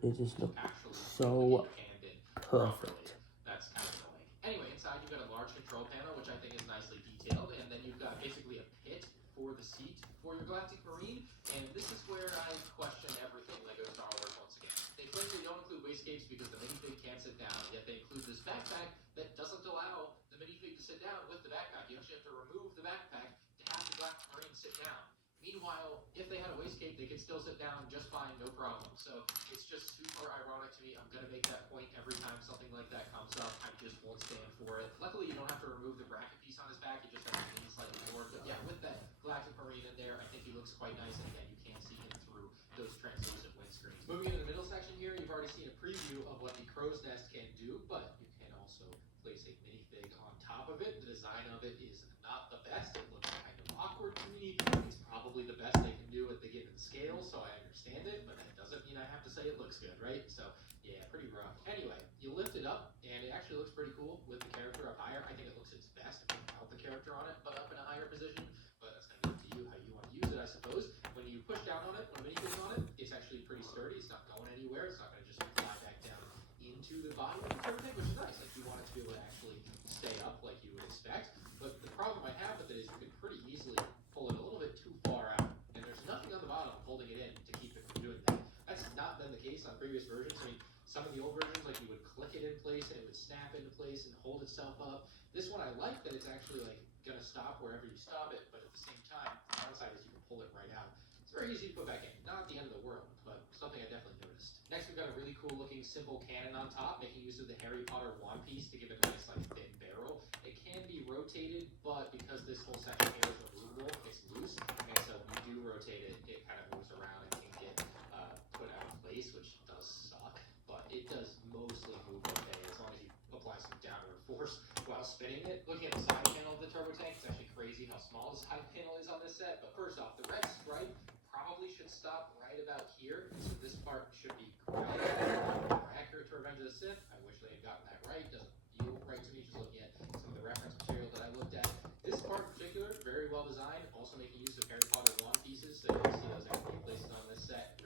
They just look so perfect. That's kind of annoying. Anyway, inside you've got a large control panel, which I think is nicely detailed, and then you've got basically a pit for the seat for your Galactic Marine, and this is where I question everything Lego Star Wars once again. They claim they don't include wastegapes because the minifig can't sit down, yet they include this backpack that doesn't allow the minifig to sit down with the backpack. You actually have to remove the backpack to have the Galactic Marine sit down. Meanwhile, if they had a wastecape, they could still sit down just fine, no problem. So it's just super ironic to me. I'm going to make that point every time something like that comes up. I just won't stand for it. Luckily, you don't have to remove the bracket piece on his back. You just have to lean slightly more. But yeah, with that Galactic Marine in there, I think he looks quite nice. And again, you can't see him through those translucent windscreens. Moving into the middle section here, you've already seen a preview of what the Crow's Nest can do, but you can also place a minifig on top of it. The design of it is not the best. It looks kind of awkward to me. It's probably the best they can do at the given scale, so I understand it, but that doesn't mean I have to say it looks good, right? So yeah, pretty rough. Anyway, you lift it up, and it actually looks pretty cool with the character up higher. I think it looks its best without the character on it, but up in a higher position. But that's gonna be up to you how you want to use it, I suppose. When you push down on it, when a minifig's on it, it's actually pretty sturdy. It's not going anywhere. It's not gonna just fly back down into the body of the turret, which is nice. Like you want it to be able to actually stay up like you would expect. But the problem I have with it is you can pretty easily pull it a little bit too far out, and there's nothing on the bottom holding it in to keep it from doing that. That's not been the case on previous versions. I mean, some of the old versions, like you would click it in place and it would snap into place and hold itself up. This one, I like that it's actually like gonna stop wherever you stop it, but at the same time, the downside is you can pull it right out. It's very easy to put back in. Not the end of the world, but something I definitely noticed. Next, we've got a really cool looking simple cannon on top, making use of the Harry Potter wand piece to give it a nice like thin barrel. It can be rotated, but because this whole section here is removable, it's loose, and so when you do rotate it, it kind of moves around and can get put out of place, which does suck, but it does mostly move okay as long as you apply some downward force while spinning it. Looking at the side panel of the turbo tank, it's actually crazy how small the side panel is on this set, but first off, the red stripe probably should stop right about here, so this part should be more accurate to Revenge of the Sith. I wish they had gotten that right. Doesn't feel right to me just looking at some of the reference material that I looked at. This part in particular, very well designed, also making use of Harry Potter wand pieces, so you can see those actually placed on this set.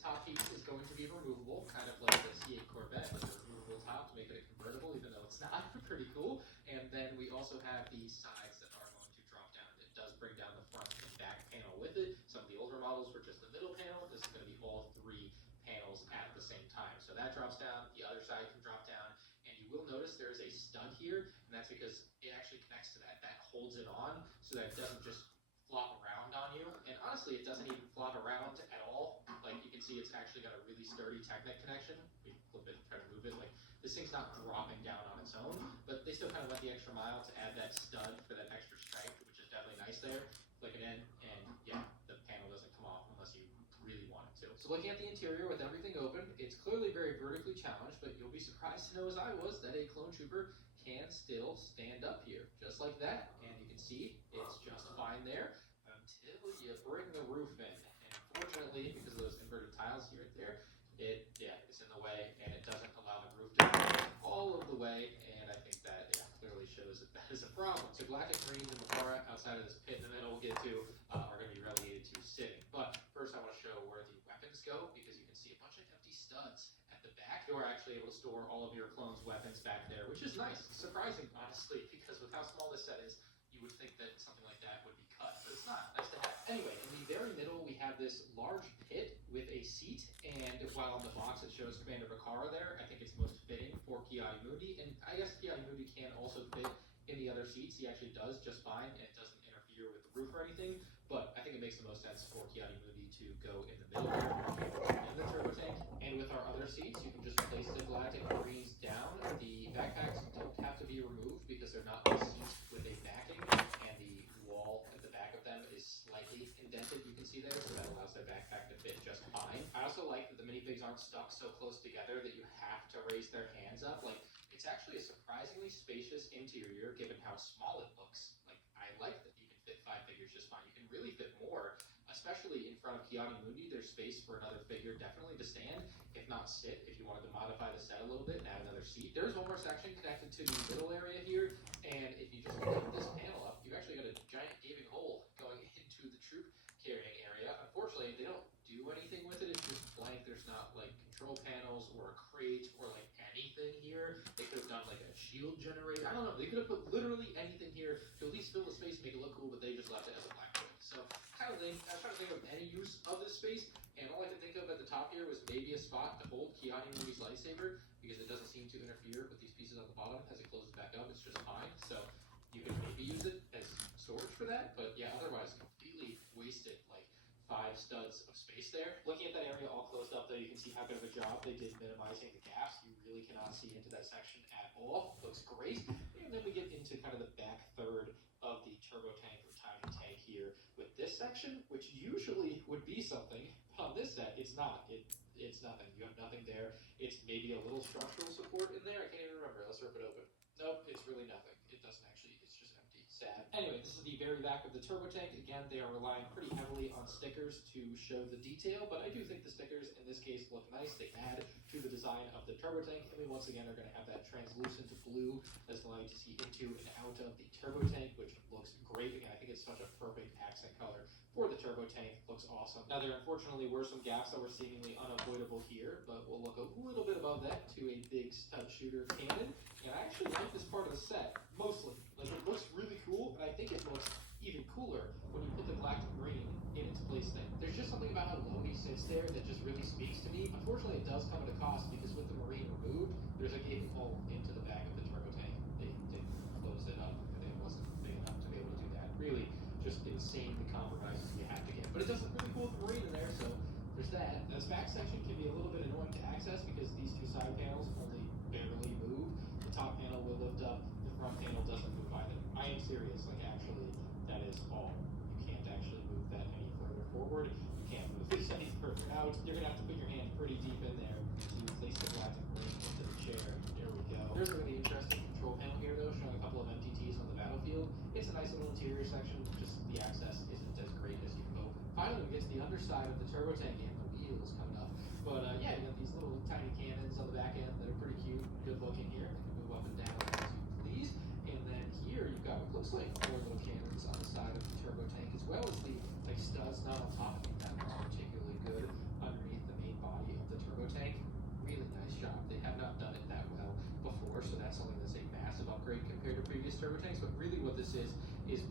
top piece is going to be removable, kind of like the C8 Corvette with a removable top to make it a convertible, even though it's not. Pretty cool. And then we also have the sides that are going to drop down. It does bring down the front and back panel with it. Some of the older models were just the middle panel. This is going to be all three panels at the same time. So that drops down, the other side can drop down, and you will notice there is a stud here, and that's because it actually connects to that. That holds it on so that it doesn't just flop around on you. And honestly, it doesn't even flop around at all. Like you can see, it's actually got a really sturdy Technic connection. We flip it and try to move it. Like this thing's not dropping down on its own, but they still kind of went the extra mile to add that stud for that extra strength, which is definitely nice there. Flick it in, and yeah, the panel doesn't come off unless you really want it to. So looking at the interior with everything open, it's clearly very vertically challenged, but you'll be surprised to know, as I was, that a clone trooper can still stand up here, just like that. And you can see it's just fine there until you bring the roof in. And unfortunately, because of those inverted tiles here and there, it's in the way, and it doesn't allow the roof to go all of the way. And I think that clearly shows that that is a problem. So galactic greens and Mafara outside of this pit in the middle we'll get to are going to be relegated to sitting. But first I want to show where the weapons go, because you can see a bunch of empty studs at the back. You are actually able to store all of your clone's weapons back there, which is nice. Surprising, honestly, because with how small this set is, you would think that something like that would be cut, but it's not. Nice to have. Anyway, in the very middle, we have this large pit with a seat, and while on the box it shows Commander Bakara there, I think it's most fitting for Ki-Adi-Mundi, and I guess Ki-Adi-Mundi can also fit in the other seats. He actually does just fine, and it doesn't interfere with the roof or anything, but I think it makes the most sense for Ki-Adi-Mundi to go in the middle in the turbo tank. And with our other seats, you can just place the galactic marines down. The backpacks don't have to be removed because they're not seats with a backing, and the wall at the back of them is slightly indented, you can see there, so that allows their backpack to fit just fine. I also like that the minifigs aren't stuck so close together that you have to raise their hands up. Like, it's actually a surprisingly spacious interior given how small it looks. Like, I like that you can fit 5 figures just fine. You can really fit more, especially in front of Ki-Adi-Mundi. There's space for another figure definitely to stand, if not sit, if you wanted to modify the set a little bit and add another seat. There's one more section connected to the middle area here, and if you just lift this panel up, you actually got a giant gaping hole going into the troop carrying area. Unfortunately, they don't do anything with it. It's just blank. There's not like control panels or a crate or like anything here. They could have done like a shield generator. I don't know. They could have put literally anything here to at least fill the space and make it look cool, but they just left it as a blank void. So kind of thing. I was trying to think of any use of this space, and all I could think of at the top here was maybe a spot to hold Ki-Adi-Mundi's lightsaber, because it doesn't seem to interfere with these pieces on the bottom. As it closes back up, it's just fine. So you can maybe use it as storage for that, but yeah, otherwise completely wasted like 5 studs of space there. Looking at that area all closed up though, you can see how good of a job they did minimizing the gaps. You really cannot see into that section at all. Looks great. And then we get into kind of the back third of the turbo tank or tiny tank here with this section, which usually would be something, but on this set it's not. It's nothing. You have nothing there. It's maybe a little structural support in there. I can't even remember. Let's rip it open. Nope, it's really nothing. It doesn't actually, it's just empty. Sad. Anyway, this is the very back of the turbo tank. Again, they are relying pretty heavily on stickers to show the detail, but I do think the stickers in this case look nice. They add to the design of the turbo tank, and we once again are going to have that translucent blue that's allowing you to see into and out of the turbo tank, which looks great. Again, I think it's such a perfect accent color for the turbo tank. Looks awesome. Now, there unfortunately were some gaps that were seemingly unavoidable here, but we'll look a little bit above that to a big stud shooter cannon. And I actually like this part of the set, mostly. Like, it looks really cool, and I think it looks even cooler when you put the galactic marine in its place thing. There's just something about how low he sits there that just really speaks to me. Unfortunately, it does come at a cost, because with the marine removed, there's a gaping hole into the back of the turbo tank. They didn't close it up, and it wasn't big enough to be able to do that. Really, just insanely compromises you have to get. But it does look really cool with the marine in there, so there's that. This back section can be a little bit annoying to access because these 2 side panels only barely move. The top panel will lift up, the front panel doesn't move either. I am serious, like actually, that is all. You can't actually move that any further forward. You can't move this any further out. You're gonna have to put your hand pretty deep in there to place the galactic marine into the chair. There we go. There's a really interesting control panel here though, showing a couple of MTTs on the battlefield. It's a nice little interior section, just the access isn't as great as you hope. Finally, we get to the underside of the turbo tank and the wheels coming up. But yeah, you got these little tiny cannons on the back end that are pretty cute, good looking here. They can move up and down as you please. And then here you've got what looks like 4 little cannons on the side of the turbo tank, as well as the like studs not on top. I think that looks particularly good underneath the main upgrade compared to previous turbo tanks, but really what this is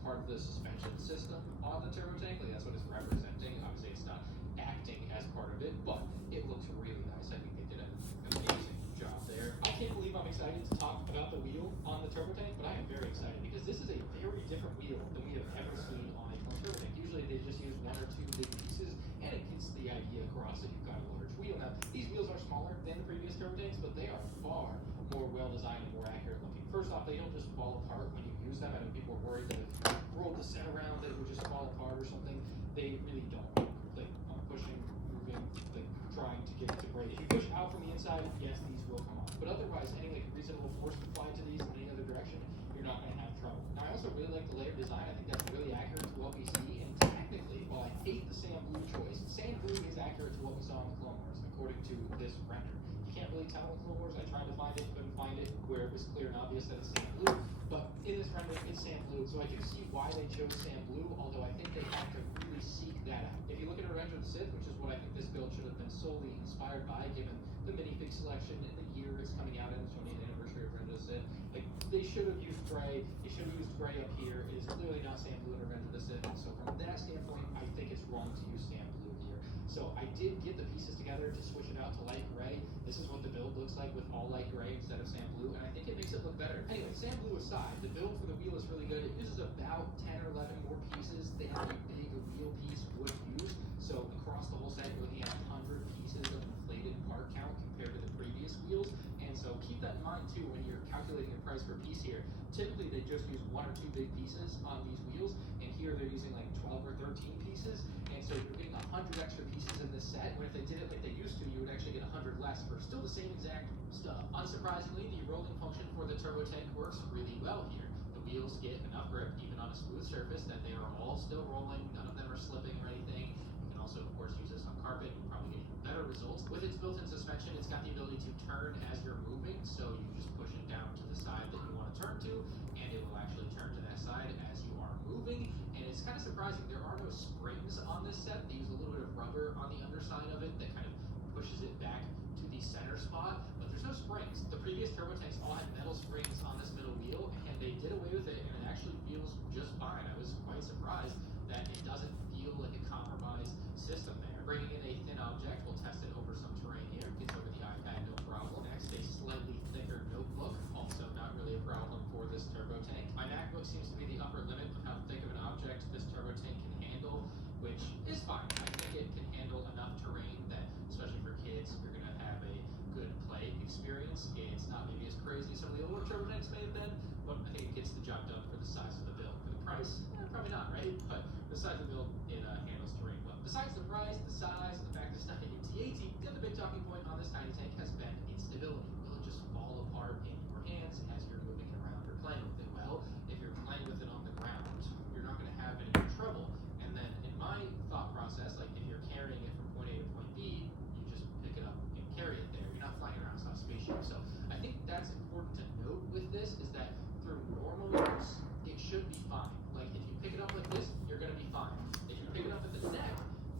part of the suspension system on the turbo tank. Like that's what it's representing. Obviously, it's not acting as part of it, but it looks really nice. I think they did an amazing job there. I can't believe I'm excited to talk about the wheel on the turbo tank, but I am very excited because this is a very different wheel than we have ever seen on a twin turbo tank. Usually they just use one or two big pieces, and it gets the idea across that you've got a large wheel. Now, these wheels are smaller than the previous turbo tanks, but they are far more well-designed and more accurate looking. First off, they don't just fall apart when you use them. I know people are worried that if you rolled the set around that it would just fall apart or something. They really don't. Like, I'm pushing, moving, like, trying to get it to break. If you push out from the inside, yes, these will come off. But otherwise, any like reasonable force applied to these in any other direction, you're not going to have trouble. Now, I also really like the layered design. I think that's really accurate to what we see. And technically, while I hate the sand blue choice, sand blue is accurate to what we saw in the Clone Wars, according to this render. You can't really tell in Clone Wars. I tried to find it, couldn't find it where it was clear and obvious that it's sand blue. But in this render, it's sand blue, so I can see why they chose sand blue, although I think they have to really seek that out. If you look at Revenge of the Sith, which is what I think this build should have been solely inspired by, given the minifig selection and the year it's coming out in, the 20th anniversary of Revenge of the Sith, like, they should have used gray. They should have used gray up here. It is clearly not sand blue in Revenge of the Sith, and so from that standpoint, I think it's wrong to use sand blue here. So I did get the pieces together to switch it out to light gray. This is what the build looks like with all light gray instead of sand blue, and I think it makes it look better. Anyway, sand blue aside, the build for the wheel is really good. It uses about 10 or 11 more pieces than a big wheel piece would use. So across the whole set, you're looking at 100 pieces of inflated part count compared to the previous wheels. And so keep that in mind too when you're calculating the price per piece here. Typically they just use 1 or 2 big pieces on these wheels, and here they're using like 12 or 13 pieces. And so you're getting 100 extra pieces in this set, when if they did it like they used to, you would actually get 100 less for still the same exact stuff. Unsurprisingly, the rolling function for the turbo tank works really well here. The wheels get enough grip, even on a smooth surface, that they are all still rolling. None of them are slipping or anything. You can also, of course, use this on carpet. You'll probably get even better results. With its built-in suspension, it's got the ability to turn as you're moving, so you just push it down to the side that you want to turn to, and it will actually turn to that side as you are moving. And it's kind of surprising, there are no springs on this set. They use a little bit of rubber on the underside of it that kind of pushes it back to the center spot, but there's no springs. The previous turbo tanks all had metal springs on this middle wheel, and they did away with it, and it actually feels just fine. I was quite surprised that it doesn't feel like a compromised system there. Bringing in a thin object, we'll test it over some terrain here. Gets over the iPad, no problem. Next, a slightly thicker notebook, also not really a problem for this turbo tank. My MacBook seems to be the upper limit of how thick of an object this turbo tank can handle, which is fine. I think it can handle enough terrain that, especially for kids, you're going to have a good play experience. It's not maybe as crazy as some of the older turbo tanks may have been, but I think it gets the job done for the size of the build. For the price, probably not, right? But the size of the build, it handles terrain well. Besides the price, the size, and the fact it's not a UT-80, the other big talking point on this tiny tank has been its stability. Will it just fall apart in your hands as you're moving it around or playing with it? Well, if you're playing with it on the ground, you're not going to have any trouble. And then in my thought process, like if you're carrying it from point A to point B, you just pick it up and carry it there. You're not flying around, it's not a spaceship. So I think that's important to note with this, is that through normal use, it should be fine. Like if you pick it up like this, you're going to be fine. If you pick it up at the neck,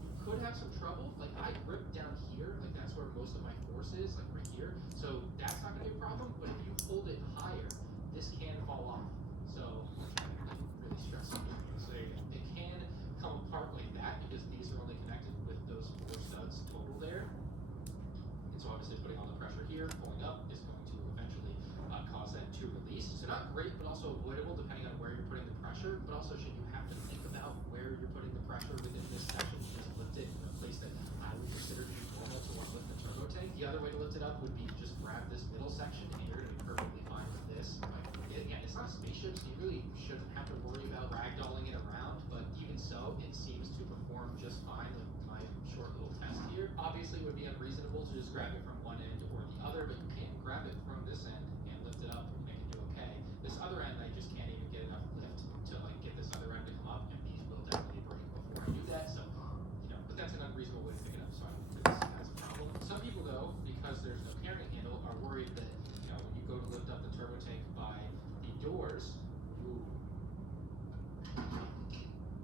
you could have some trouble. Like I grip down here, like that's where most of my force is, like right here. So that's not going to be a problem. But if you hold it higher, this can fall off. So really stress on it. So there you go. It can come apart like that because these are only connected with those 4 studs total there. And so obviously putting all the pressure here, pulling up, is going to eventually cause that to release. So not great, but also avoidable depending on where you're putting the pressure. But also, should you have to think about where you're putting the pressure within this section, just lift it in a place that I would consider to be normal to want to lift the turbo tank. The other way to lift it up would be just grab this middle section, and you're going to be perfectly fine with this. Again, it's not a spaceship, so you really shouldn't have to worry about ragdolling it around. But even so, it seems to perform just fine with my short little test here. Obviously, it would be unreasonable to just grab it from one end or the other, but you can grab it from this end and lift it up and make it do okay. This other end, I just can't even get enough lift to like get this other end to come up, and these will definitely break before I do that. So, but that's an unreasonable way to pick it up, so I don't think that's a problem. Some people though, because there's no carrying handle, are worried that when you go to lift up the turbo tank by the doors, ooh.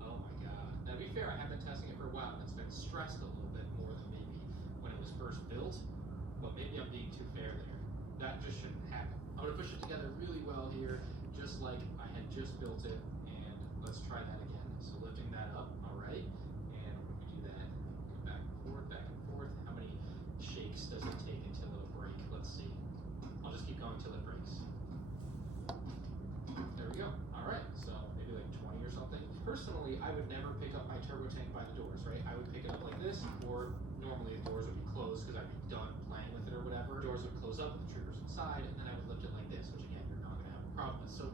Oh my god. Now to be fair, I have been testing it for a while, and it's been stressed a little bit more than maybe when it was first built, but maybe I'm being too fair there. That just shouldn't happen. I'm gonna push it together really well here, just like I had just built it, and let's try that again. So lifting that up, all right, and when we do that, go back and forth. How many shakes does it take until it'll break? Let's see. I'll just keep going until it breaks. There we go. All right, so maybe like 20 or something. Personally, I would never pick up my turbo tank by the doors, right? I would pick it up like this, or normally the doors would be closed because I'd be done playing with it or whatever. Doors would close up with the triggers inside, and then I would lift it like this, which again, you're not gonna have a problem with. So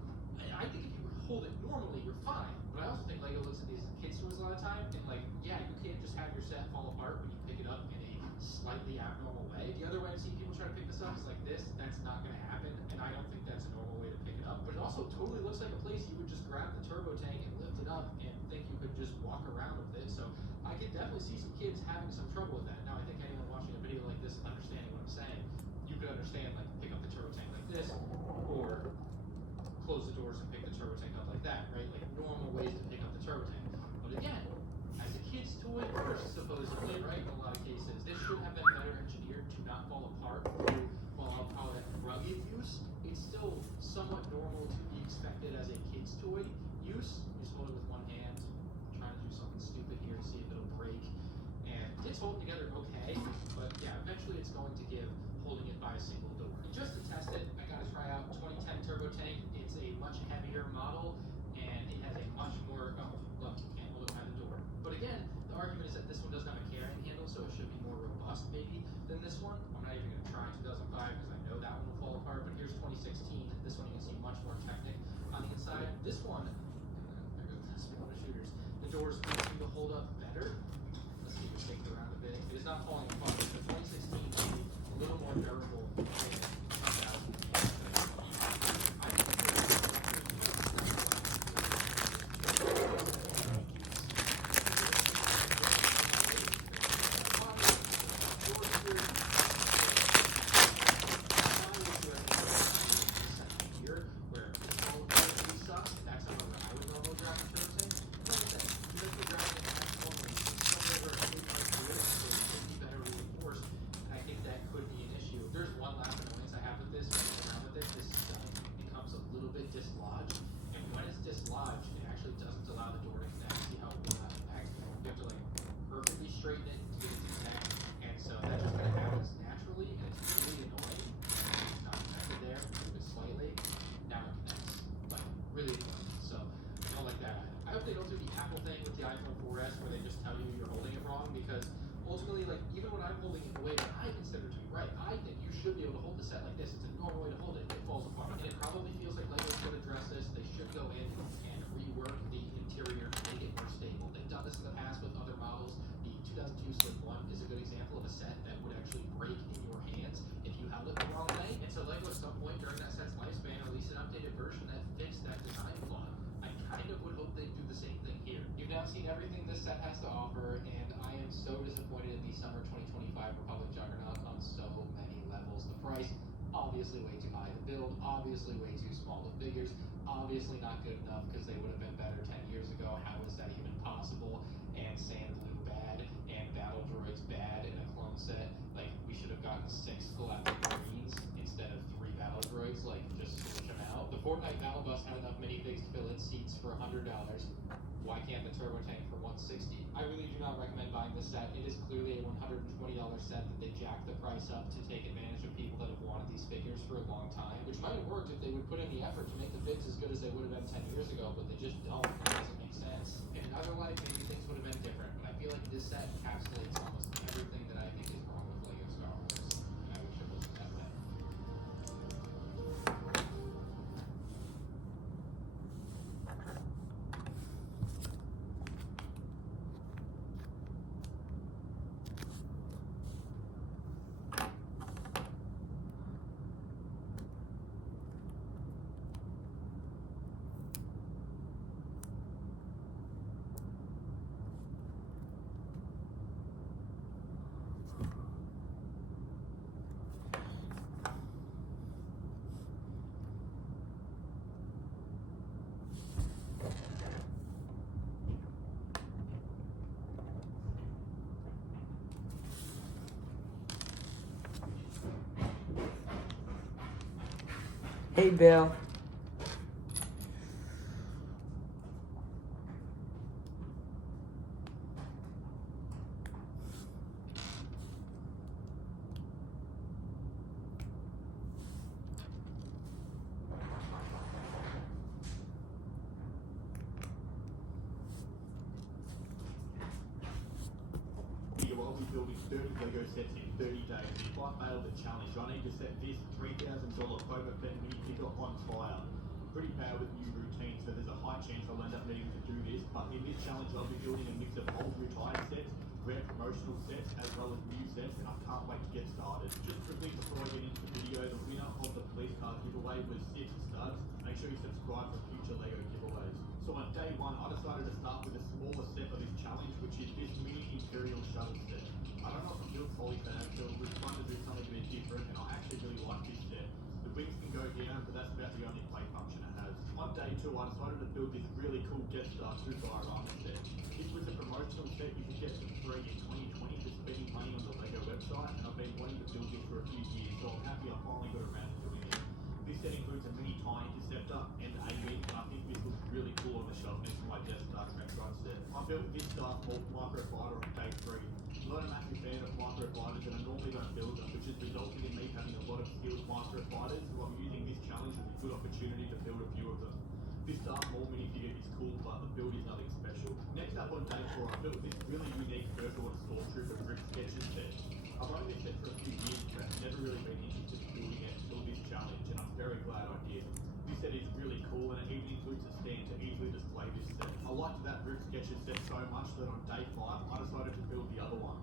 I think if you hold it normally, you're fine. But I also think Lego looks at these kids' toys a lot of time, and like, yeah, you can't just have your set fall apart when you pick it up in a slightly abnormal way. The other way I've seen people try to pick this up is like this. That's not gonna happen, and I don't think that's a normal way to pick it up. But it also totally looks like a place you would just grab the turbo tank and lift it up and think you could just walk around with it. So I could definitely see some kids having some trouble with that. Now I think anyone watching a video like this and understanding what I'm saying, you could understand like pick up the turbo tank like this, or close the doors and pick the turbo tank up like that, right? Like normal ways to pick up the turbo tank. But again, as a kid's toy first, supposedly, right? In a lot of cases, this should have been better engineered to not fall apart through, well, I'll call it rugged use. It's still somewhat normal to be expected as a kid's toy use. You just hold it with one hand, trying to do something stupid here to see if it'll break. And it's holding together okay, but yeah, eventually it's going to give holding it by a single door. And just to test it, I gotta try out 2010 Turbo Tank. It's a much heavier model, and it has a much more, oh, look, you can't hold it by the door. But again, the argument is that this one doesn't have a carrying handle, so it should be more robust maybe than this one. I'm not even gonna try 2005 because I know that one will fall apart, but here's 2016. This one you can see much more Technic on the inside. This one, there goes the spin motor shooters. The doors seem to hold up better. Let's see if we shake it around a bit. It is not falling apart. The 2016 is a little more durable than 2000. Seen everything this set has to offer, and I am so disappointed in the summer 2025 Republic Juggernaut on so many levels. The price, obviously way too high. The build, obviously way too small. The figures, obviously not good enough because they would have been better 10 years ago. How is that even possible? And Sand Blue bad, and Battle Droids bad in a clone set. Like, we should have gotten 6 Galactic Marines instead of 3 Battle Droids. Like, just switch them out. The Fortnite Battle Bus had enough minifigs to fill its seats for $100. Why can't the Turbo Tank for $160? I really do not recommend buying this set. It is clearly a $120 set that they jacked the price up to take advantage of people that have wanted these figures for a long time, which might have worked if they would put in the effort to make the figs as good as they would have been 10 years ago, but they just don't. It doesn't make sense. In another life, maybe things would have been different, but I feel like this set encapsulates almost everything that I think is wrong with LEGO Star Wars, and I wish it wasn't that way. Hey, Bill. I'll be building 30 Lego sets in 30 days. If I fail the challenge, I need to set this $3,000 Boba Fett mini figure on fire. Pretty bad with new routines, so there's a high chance I'll end up needing to do this. But in this challenge, I'll be building a mix of old retired sets, rare promotional sets, as well as new sets, and I can't wait to get started. Just quickly before I get into the video, the winner of the police car giveaway was 6 studs. Make sure you subscribe for future Lego giveaways. So on day 1, I decided to start with a smaller set of this challenge, which is this mini Imperial shuttle set. I don't know if I'm built fully for that, so we're trying to do something a bit different, and I actually really like this set. The wings can go down, but that's about the only play function it has. On day 2, I decided to build this really cool Death Star 2 diorama set. This was a promotional set you could get for free in 2020 for spending money on the Lego website, and I've been wanting to build this for a few years, so I'm happy I finally got around to doing it. This set includes a mini TIE interceptor and a wing, and I think this looks really cool on the shelf next to my Death Star Retron set. I built this Darth Maul microfighter on day 3. I'm not a massive fan of microfighters, and I normally don't build them, which has resulted in me having a lot of skilled microfighters, so I'm using this challenge as a good opportunity to build a few of them. This Darth Maul minifigure is cool, but the build is nothing special. Next up on day 4, I built this really unique First Order Stormtrooper brick sketches set. I've owned this set for a few years, but I've never really been interested in building it until this challenge, and I'm very glad I did. This set is really cool, and it even includes a stand to easily display this set. I liked that brick sketches set so much that on day 5, I decided to build the other one.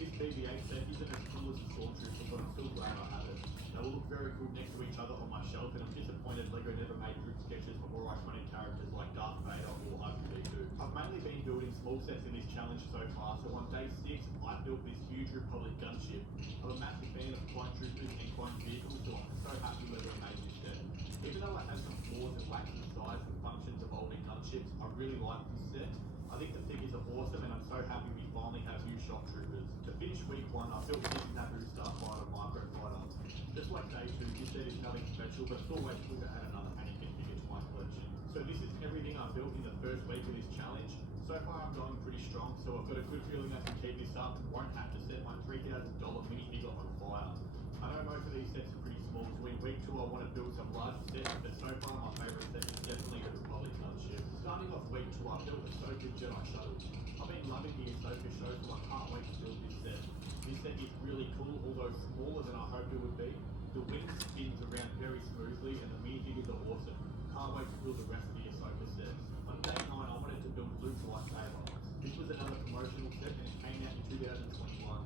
This BB-8 set isn't as cool as the Stormtrooper, but I'm still glad I have it. They will look very cool next to each other on my shelf, and I'm disappointed Lego never made group sketches for more iconic characters like Darth Vader or R2D2. I've mainly been building small sets in this challenge so far, so on day 6, I built this huge Republic gunship. I'm a massive fan of clone troopers and clone vehicles, so I'm so happy Lego made this set. Even though it has some flaws and lacks the size and functions of older gunships, I really like this set. I think the figures are awesome, and I'm so happy we finally have new shock troopers. To finish week 1, I built this Naboo Starfighter microfighter. Just like day 2, this set is nothing special, but it's always cool to add another Anakin figure to my collection. So this is everything I've built in the first week of this challenge. So far I'm going pretty strong, so I've got a good feeling I can keep this up and won't have to set my $3,000 minifigure on fire. I know most of these sets are pretty small, so in week 2 I want to build some larger sets, but so far my favourite set is definitely the Republic gunship. Starting off week 2, I built a Ahsoka Jedi shuttle. I've been loving the Ahsoka show, so I can't wait to build this set. This set is really cool, although smaller than I hoped it would be. The wing spins around very smoothly, and the minifigures are awesome. Can't wait to build the rest of the Ahsoka sets. On day 9, I wanted to build Luke's lightsaber. This was another promotional set, and it came out in 2021.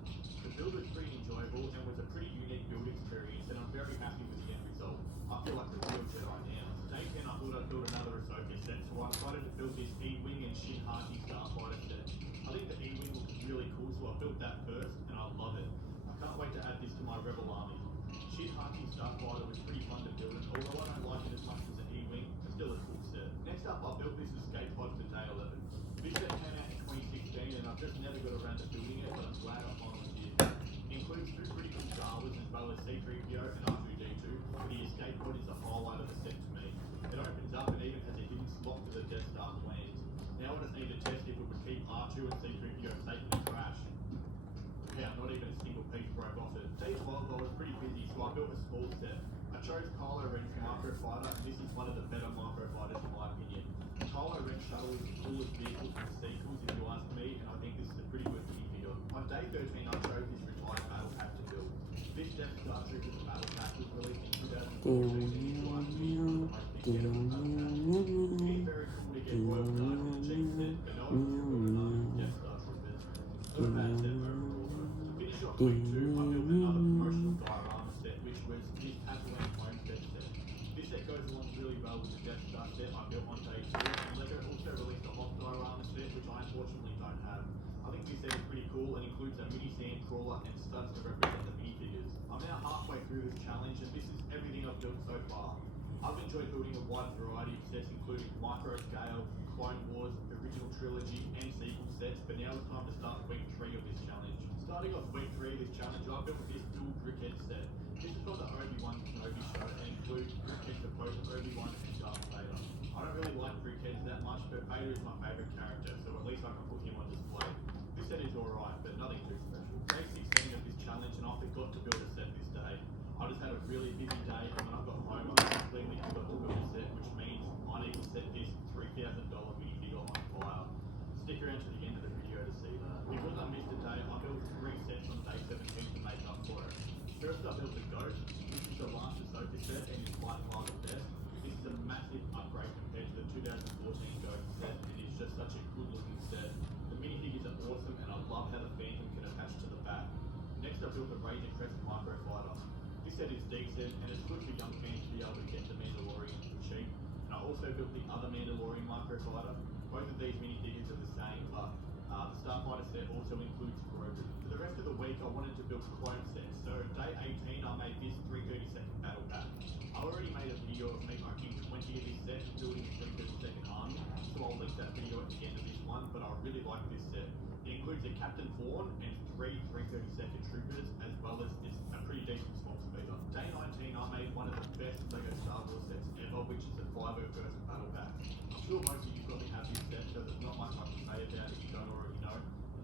The build was pretty enjoyable and was a pretty unique build experience, and I'm very happy with the end result. I feel like a real Jedi now. Day 10, I thought I'd build another Ahsoka set, so I decided to build this E-Wing and Shin Hati Starfighter set. I think the E-Wing looks really cool, so I built that first, and I love it. I can't wait to add this to my Rebel army. Shin Hati Starfighter was pretty fun to build, and although I don't like it as much as an E-Wing, it's still a cool set. Next up, I built this escape pod for day 11. This set came out in 2016, and I've just never got around to building it, but I'm glad I finally did. It includes 2 pretty cool Star Wars as well as C-3PO and R2D2, but the escape pod is the highlight of the set to me. It opens up and even has a hidden slot for the Death Star plans. Now I just need to test if it would keep R2 and C-3PO safe in a crash. Yeah, not even a single piece broke off it. Day 12, I was pretty busy, so I built a small set. I chose Kylo Ren's microfighter, and this is one of the better microfighters in my opinion. The Kylo Ren shuttle is the coolest vehicle from the sequels, if you ask me, and I think this is a pretty good minifigure. On day 13, I chose this retired battle pack to build. This Death Star Troopers battle pack was released in 2014, and if you ask me, it's one of the most exceptional battle packs. It's very cool to get Royal Guard in a cheap set, but no one can build enough Death Star Troopers. Not a bad set overall. To finish off week 2, I built another promotional diorama set, which was this Tatooine Homestead set. This set goes along really well with the Death Star set I built on day 2, and Lego also released a Hoth diorama set, which I unfortunately don't have. I think this set is pretty cool and includes a mini sand crawler and studs to represent the minifigures. I'm now halfway through this challenge, and this is everything I've built so far. I've enjoyed building a wide variety of sets, including micro scale, Clone Wars, original trilogy, and sequel sets, but now it's time to start week 3 of this challenge. Starting off week 3 of this challenge, I built this dual brickhead set. This is from the Obi-Wan Kenobi show and includes brickheads for both Obi-Wan and Darth Vader. I don't really like brickheads that much, but Vader is my favourite character, so at least I can put him on display. This set is alright, but nothing too special. Day 16 of this challenge, and I forgot to build a set this day. I just had a really busy day, and when I got home, I completely forgot to build a set, which means I need to set this $3,000 minifigure on fire. Stick around to the end of the video to see that. Because I missed a day, I built 3 sets on day 17 to make up for it. First, I built the Ghost. This is the last Ahsoka set, and it's by far the best. This is a massive upgrade compared to the 2014 Ghost set, and it's just such a good looking set. The minifigures are awesome, and I love how the Phantom can attach to the back. Next, I built the Razor Crest Microfighter. This set is decent, and it's good for young fans to be able to get the Mandalorian for cheap. And I also built the other Mandalorian Microfighter. Both of these minifigures are the same, but the Starfighter set also includes Grogu. For the rest of the week, I wanted to build clone sets. So day 18, I made this 332nd battle pack. I already made a video of me making 20 of these sets, building the 332nd army, so I'll link that video at the end of this one, but I really like this set. It includes a Captain Thrawn and 3 332nd troopers, as well as it's a pretty decent small speeder. Day 19, I made one of the best LEGO Star Wars sets ever, which is the 501st battle pack. I'm sure most of you probably have this set, so there's not much I can say about it if you don't already know.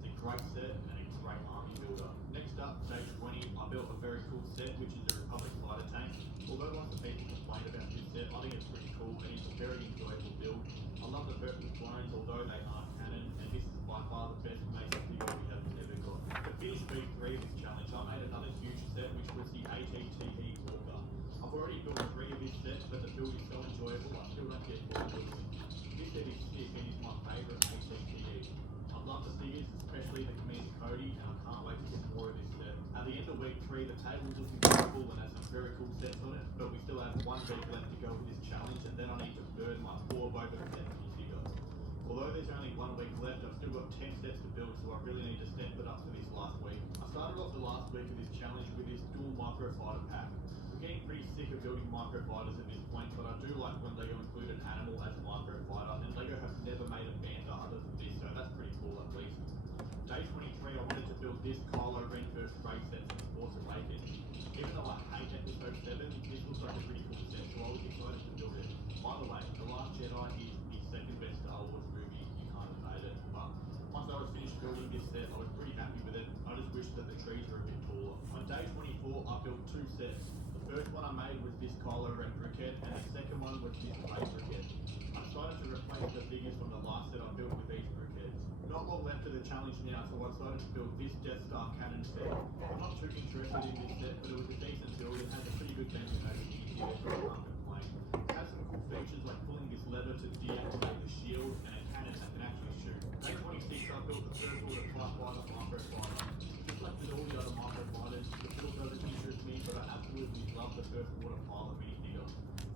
It's a great set and a great army builder. Next up, day 20, I built a very cool set, which is a Republic fighter tank. Although lots of people complain about this set, I think it's pretty cool and it's a very enjoyable build. I love the vertical clones, although they aren't canon, and this is by far the best makeup figure we have ever got. To finish week 3 of this challenge, I made another huge set, which was the ATTE Walker. I've already built 3 of this set, but the build is so enjoyable, I still don't get bored of it. This set is sick and is my favourite ATTE. I love the figures, especially the Commander Cody, and I can't wait to get more of this set. At the end of week 3, the table's looking beautiful and has some very cool sets on it, but we still have 1 week left to go with this challenge, and then I need to burn my 4 Boba Fett minifigure. Although there's only 1 week left, I've still got 10 sets to build, so I really need to step it up for this last week. I started off the last week of this challenge with this dual microfighter pack. I'm getting pretty sick of building microfighters at this point, but I do like when LEGO include an animal as a microfighter, and LEGO have never made a banta other than this, so that's pretty cool at least. Day 23, I wanted to build this Kylo Ren first race set from Force Awakens. Even though I hate Episode 7, this looks like a pretty cool set, so I was excited to build it. By the way, The Last Jedi is the second best Star Wars movie, you can't debate it, but once I was finished building this set, I was pretty happy with it. I just wish that the trees were a bit taller. On day 24, I built 2 sets. The first one I made was this Kylo Ren brickhead, and the second one was this Rey brickhead. I decided to replace the figures from the last set I built with these brickheads. Not long left to the challenge now, so I decided to build this Death Star cannon set. I'm not too interested in this set, but it was a decent build and has a pretty good bench of energy here, so I can't complain. It has some cool features like pulling this lever to deactivate the shield and a cannon that can actually shoot. Day 26, I built the first order TIE Fighter microfighter. Just like with all the other microfighters, the build doesn't interest me, but I absolutely love the first order pilot minifigure.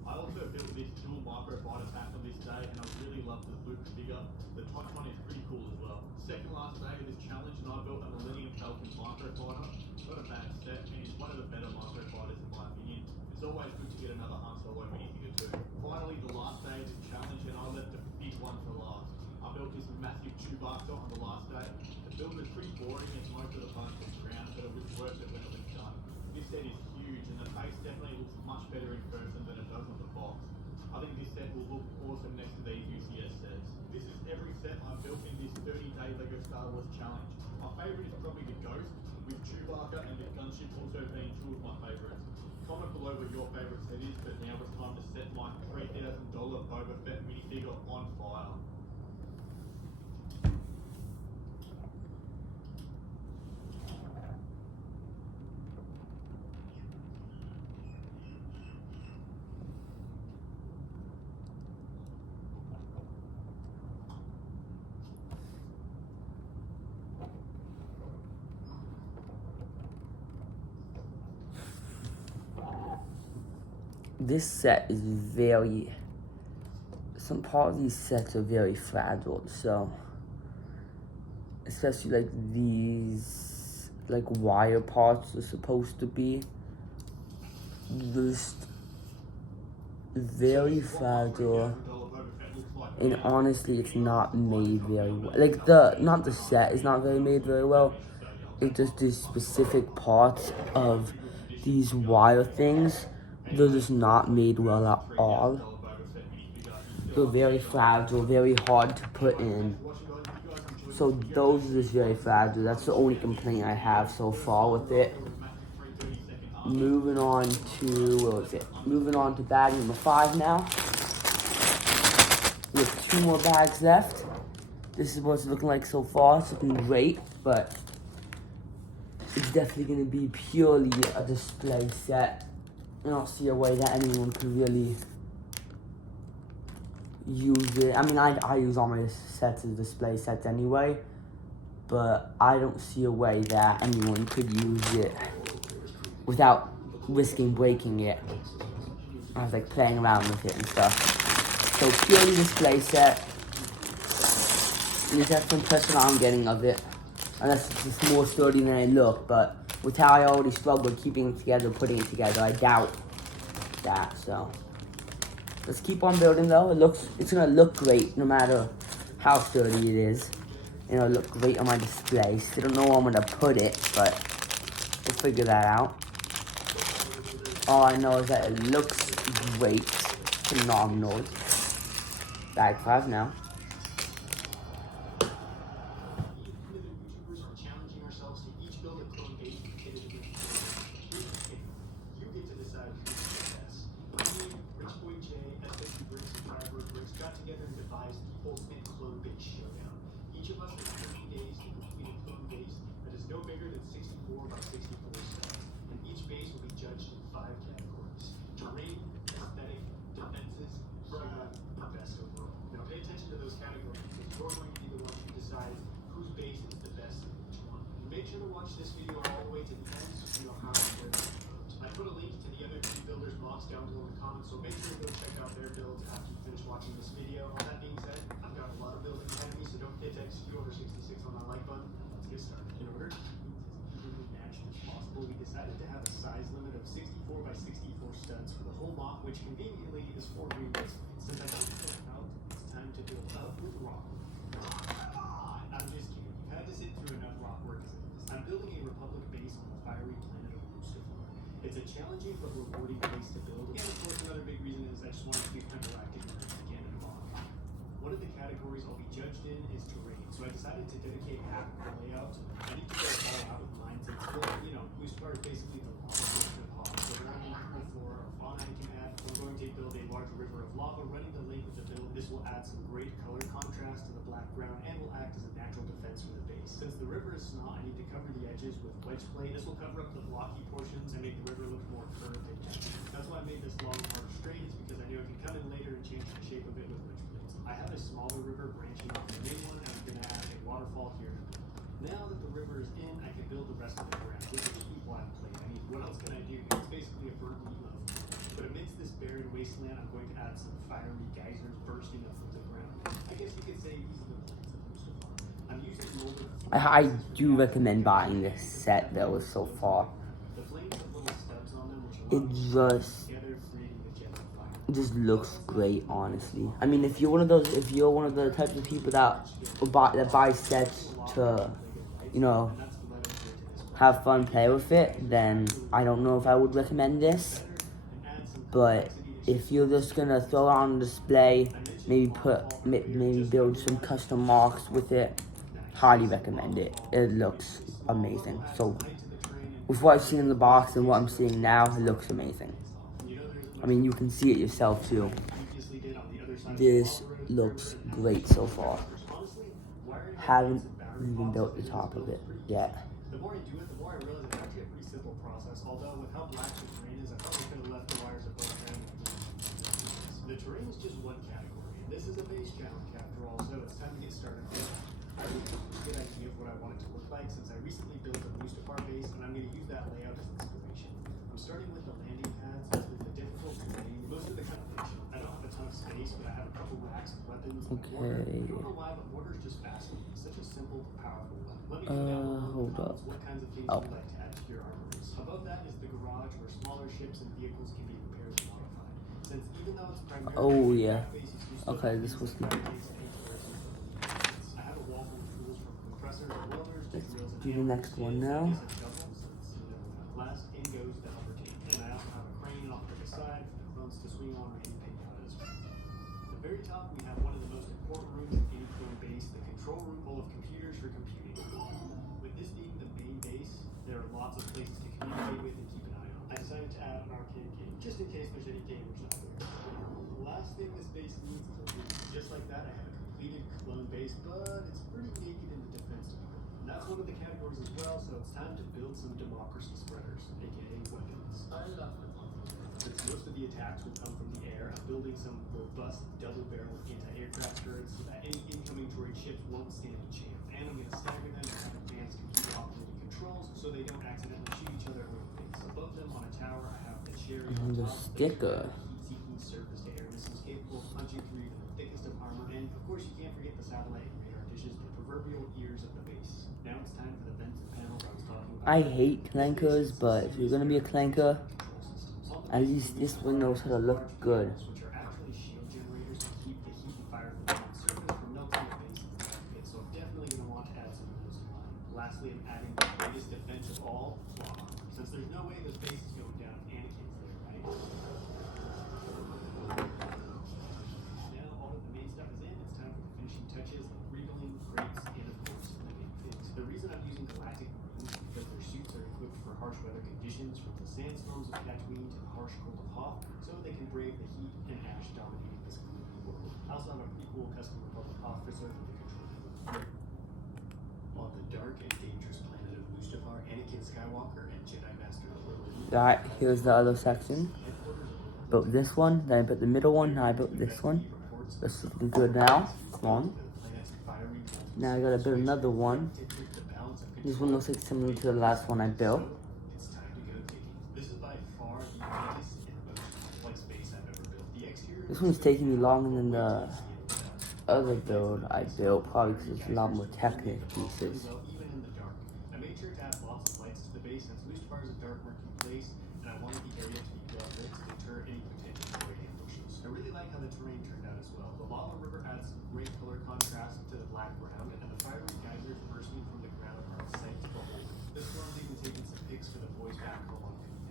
I also built this dual microfighter pack on this day, and I really love the Luke figure. The Typhon is pretty cool as well. Second last day of this challenge, and I built a Millennium Falcon microfighter. Not a bad set, and it's one of the better microfighters in my opinion. It's always good to get another Han Solo minifigure too. Finally, the last day of this challenge, and I left the big one for last. I built this massive Chewbacca on the last day. The build was pretty boring as most of the parts was ground, but it was worth it when it was done. This set is huge, and the face definitely looks much better in person than it does on the box. I think this set will look awesome next to these UCS sets. This is every set I've built in this 30-day LEGO Star Wars challenge. My favourite is probably the Ghost, with Chewbacca and the gunship also being 2 of my favourites. Comment below what your favourite set is, but now it's time to set my $3,000 Boba Fett minifigure on fire. This set is some part of these sets are very fragile, so especially like these like wire parts are supposed to be just very fragile, and honestly it's not made very well. Like not the set is not very made very well, it's just these specific parts of these wire things they're just not made well at all. They're very fragile, very hard to put in. So those are just very fragile. That's the only complaint I have so far with it. Moving on to, what was it? Moving on to bag number 5 now. We have 2 more bags left. This is what it's looking like so far. It's looking great, but it's definitely going to be purely a display set. I don't see a way that anyone could really use it. I mean, I use all my sets as display sets anyway, but I don't see a way that anyone could use it without risking breaking it. I was like playing around with it and stuff. So purely display set. At least that's the impression I'm getting of it. Unless it's just more sturdy than it look, but with how I already struggled keeping it together, putting it together, I doubt that, so. Let's keep on building though. It's gonna look great no matter how sturdy it is. It'll look great on my display. Still don't know where I'm gonna put it, but we'll figure that out. All I know is that it looks great. Phenomenal. Bag 5 now. YouTubers are challenging ourselves to each build a clone base competitively. You get to decide who's the best. Me, Rich Boy J, SW Bricks, and Firebird Bricks got together and devised the ultimate clone base showdown. Each of us has 30 days to complete a clone base that is no bigger than 64 by 64 cells, and each base will be judged in 5 categories: terrain, aesthetic, defenses, or best overall. Now pay attention to those categories because you're going to be the one who decides whose base is the best in each one. And make sure to watch this video all the way to the end so you know how to play the vote. I put a link to the other 2 builders' blocks down below in the comments, so make sure to go check out their builds after you finish watching this video. All that being said, I've got a lot of building ahead of me, so don't forget to execute over 66 on that like button. Let's get started. In order to keep this as evenly matched as possible, we decided to have a size limit of 64 by 64 studs for the whole block, which conveniently is 4 greenwoods. Since I don't fill it out, it's time to build up with rock. I'm just kidding. You've had to sit through enough rock work as it is. I'm building a Republic base on the fiery planet of Mustafar. It's a challenging but rewarding base to build, and of course another big reason is I just wanted to be interactive again in a block. One of the categories I'll be judged in is terrain, so I decided to dedicate half of the layout to it. I need to go all out with mine since, well, Mustafar is basically the lava version of Hog, so we're not going to cool floor or fauna I can add. I'm going to build a large river of lava running the lake with the build. This will add some great color contrast to the black ground and will act as a natural defense for the base. Since the river is small, I need to cover the edges with wedge plate. This will cover up the blocky portions and make the river look more curved and gentle. That's why I made this long arc straight, is because I knew I could come in later and change the shape of it with wedge plates. I have a smaller river branching off the main one, and I'm going to add a waterfall here. Now that the river is in, I can build the rest of the ground. This will just be black plate. I mean, what else can I do? It's basically a vertical level. But amidst this barren wasteland, I'm going to add some fiery geysers bursting up from the ground. I guess you could say these are the plains of Mustafar. I'm using molded. I do recommend buying this set though so far. The flames have little stubs on them, which It allow just together creating the jet of fire. It just looks great, honestly. I mean, if you're one of the types of people that buy sets to, have fun, play with it, then I don't know if I would recommend this. But if you're just gonna throw it on display, maybe build some custom marks with it, highly recommend it. It looks amazing. So, with what I've seen in the box and what I'm seeing now, it looks amazing. I mean, you can see it yourself too. This looks great so far. Haven't even built the top of it yet. The more I do it, the more I realize it's actually a pretty simple process. Although with how black the terrain is, I probably could have left the wires above them. The terrain is just one category, and this is a base challenge after all, so it's time to get started. I really have a good idea of what I want it to look like since I recently built a Mustafar base, and I'm going to use that layout as inspiration. I'm starting with the landing pads since with the difficult terrain, most of the competition, I don't have a ton of space, but I have a couple racks of weapons. Okay. I don't know why, but mortar is just fascinating. It's such a simple, powerful weapon. Let me know down below in the hold up. comments what kinds of things Oh. you'd like to add to your armories. Above that is the garage where smaller ships and vehicles can be repaired and modified. Since even though it's primarily Oh, yeah. bases, you still Okay, have this was the- I have a wall full of tools from compressors and welders to Let's drills and do the next one now. last in goes the Humber tank. And I also have a crane terrain off to the side for the clones to swing on or any pinatas. At the very top, we have one of the most important rooms in any clone base, the control room full of computers for computing. With this being the main base, there are lots of places to communicate with and keep an eye on. I decided to add an arcade game, just in case there's any gamers out there. The last thing this base needs is a roof. Just like that, I have a completed clone base, but it's pretty naked in the defense department. And that's one of the categories as well, so it's time to build some democracy spreaders, aka weapons. Since most of the attacks will come from the air, I'm building some robust double-barrel anti-aircraft turrets so that any incoming droid ships won't stand a chance. And I'm going to stagger them and have advanced computer-operated controls so they don't accidentally shoot each other over the face. Above them on a tower, I have the cherry on The top, sticker. heat-seeking surface-to-air missiles capable of punching through even the thickest of armor. And of course, you can't forget the satellite and radar dishes, the proverbial ears of the base. Now it's time for the vents and panels I was talking about. I hate clankers, but if you're gonna be a clanker, at least this one knows how to look good. Which are actually shield generators to keep the heat and fire from the surface from melting the base of the cockpit. So I'm definitely going to want to add some of those to mine. Lastly, I'm adding the greatest defense of all, claw armor. Since there's no way this base is going down if Anakin's there, right? Now all of the main stuff is in, it's time for the finishing touches like rebuilding, grates, and of course the big figs. The reason I'm using galactic marines is because their suits are equipped for harsh weather conditions, from the sandstorms of Tatooine to the harsh cold of Hoth, so they can brave the heat and ash dominating this gloomy world. I also have a pretty cool custom Republic officer for the control room. On the dark and dangerous planet of Mustafar, Anakin Skywalker and Jedi Master Yoda. Alright, here's the other section. Built this one, then I built the middle one, now I built this one. This is looking good now. Come on. Now I gotta build another one. This one looks like similar to the last one I built. It's time to go digging. This is by far the biggest and most complex base I've ever built. The exterior This one's taking me longer than the other build I built, probably because it's a lot more technical pieces. well even in the dark. I made sure to add lots of lights to the base since Mustafar is a dark, murky place, and I wanted the area to be well lit to deter any potential droid ambushes. I really like how the terrain turned out as well. The lava river adds some great color contrast to the black ground, and the fiery geysers bursting from the ground are a sight to behold. This one's even taking some pics for the boys back home on command.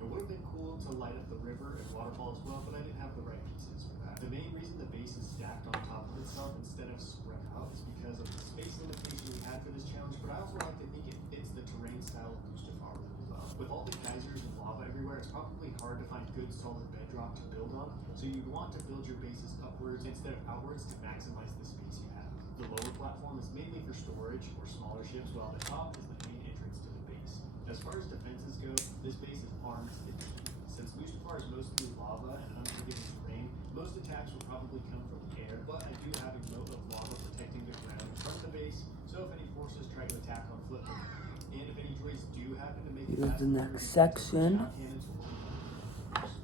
It would have been cool to light up the river and waterfall as well, but I didn't have the right pieces for that. The main reason the base is stacked on top of itself instead of spread out is because of the space limitation we had for this challenge, but I also like to think it fits the terrain style of Mustafar really well. With all the geysers and lava everywhere, it's probably hard to find good solid bedrock to build on, so you'd want to build your bases upwards instead of outwards to maximize the space you have. The lower platform is mainly for storage or smaller ships, while the top is the main entrance to the base. As far as defenses go, this base is armed to the teeth. Since Mustafar is mostly lava and unforgiving terrain, most attacks will probably come from the air, but I do have a moat of lava protecting the ground from the base, so if any forces try to attack on foot, and if any droids do happen to make it Here's past the next section. cannons will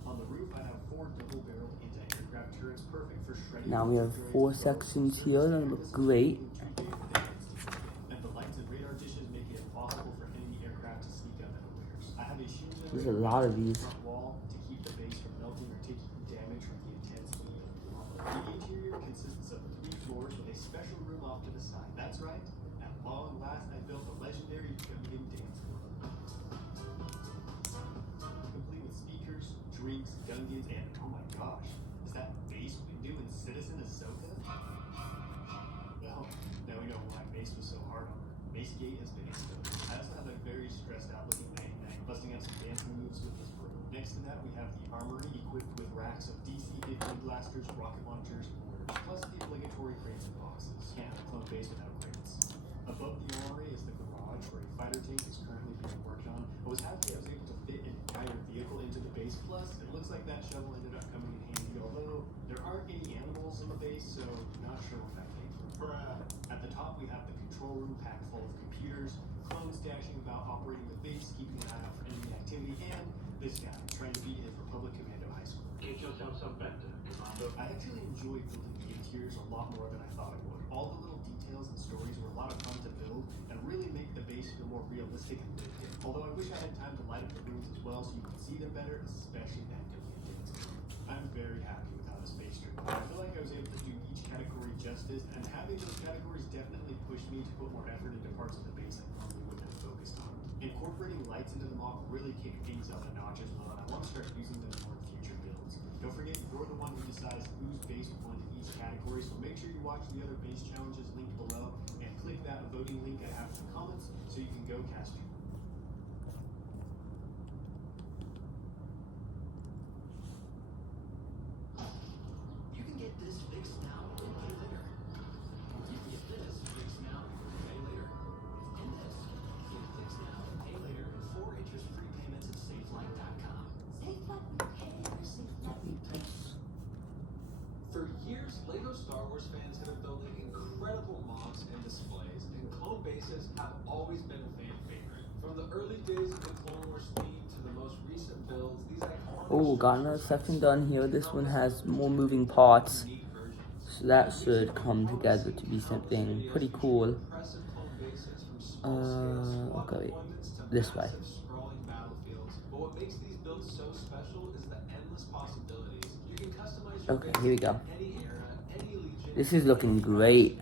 on the roof, I have 4 double-barrel anti-aircraft turrets, perfect for shredding. Now we have 4 sections here that look great. And the lights and radar dishes make it impossible for enemy aircraft to sneak up unawares. I have a shield There's a lot of these. front wall to keep the base from melting or taking damage from the intense heat of the lava. The interior consists of 3 floors with a special room off to the side. That's right, at long last I built a legendary Gungan dance club. Complete with speakers, drinks, Gungans, and oh my gosh, is that Mace Windu and Citizen Ahsoka? Well, now we know why Mace was so hard on her. Mace Gate has been exposed. I also have a very stressed out looking Night Knight, busting out some dance moves with his bro. Next to that, we have the armory equipped with racks of DC-15 blasters, rocket launchers, and mortars, plus the obligatory crates and boxes. Can't have a clone base without crates. Above the armory is the garage where a fighter tank is currently being worked on. I was happy I was able to fit an entire vehicle into the base, plus it looks like that shovel ended up coming in handy, although there aren't any animals in the base, so not sure what that came from. At the top we have the control room packed full of computers, clones dashing about operating the base, keeping an eye out for enemy activity, and this guy trying to beat his Republic Commando high score. Get yourself some better, Commander. I actually enjoyed building the interiors a lot more than I thought I would. All the little details and stories were a lot of fun to build and really make the base feel more realistic and lived in. Although I wish I had time to light up the rooms as well so you could see them better, especially that Gungan dance club. I'm very happy with how this base turned out. I feel like I was able to do each category justice, and having those categories definitely pushed me to put more effort into parts of the base I probably wouldn't have focused on. Incorporating lights into the mock really kick things up a notch as well, and I want to start using them more in future builds. Don't forget, you're the one who decides whose base will go into each category, so make sure you watch the other base challenges linked below, and click that voting link I have in the comments so you can go cast your You can get this fixed now and pay later. You can get this fixed now and pay later. And this, get fixed now and pay later in 4 interest-free payments at SafeLight.com. Safe Light Repair, Safe Light Replace. For years, LEGO Star Wars fans have been building incredible mobs and displays, and clone bases have always been a fan favorite. From the early days of the Clone Wars theme to the most recent builds, these iconic Oh, got another section done here. This one has more moving parts, unique versions. so that should come together to be something pretty cool. Impressive clone bases from small scale squad Okay, wait. deployments to This way. massive sprawling battlefields. But what makes these builds so special is the endless possibilities. You can customize your Okay, base here we go. in any era, any legion, This is looking great.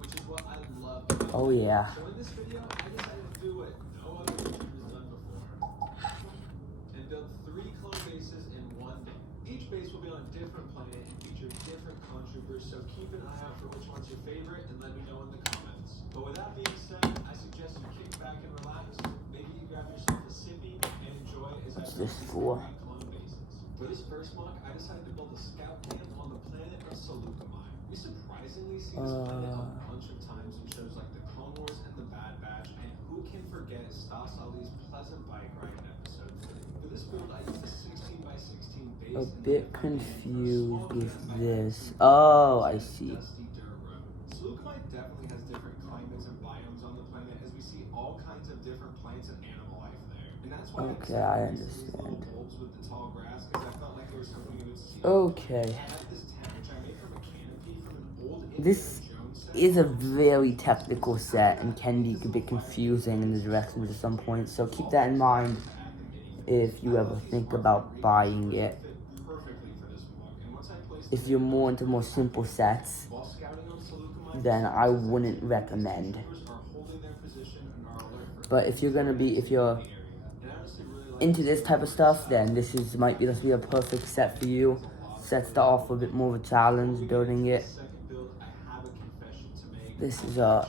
which is what I love about Oh yeah. So in this video, I decided to do what no other YouTuber has done before and build 3 clone bases in one day. Each base will be on a different planet and feature different clone troopers, so keep an eye out for which one's your favorite and let me know in the comments. But with that being said, I suggest you kick back and relax. Maybe you grab yourself a sippy and enjoy as I What's build this these for? 3 clone bases. For this first mock, I decided to build a scout camp on the planet of Saleucami. We surprisingly see this planet a bunch of times in shows like the Clone Wars and the Bad Batch, and who can forget Stas Ali's pleasant bike ride in episode 3. For this build, I used a 16 by 16 base. A and bit then confused small with camp this. back Oh, I to see. dusty dirt road. Saleucami definitely has different climates and biomes on the planet, as we see all kinds of different plants and animal life there. And that's why Okay, I decided to use these little understand. bulbs with the tall grass, because I felt like there was something you would see. Okay. I have this tent, which I made from a canopy from an old This Indiana Jones set. is a very technical set and can be a bit confusing in the directions at some point, so keep that in mind if you ever think about buying it. Fit perfectly for this mug. And once I placed If you're more into more simple sets, while scouting on Saleucami, then I wouldn't recommend. troopers are holding their position and are alert for But if you're into this type of stuff, then this might be a perfect set for you. Sets to offer a bit more of a challenge building it. second build, I have a confession to make. This is a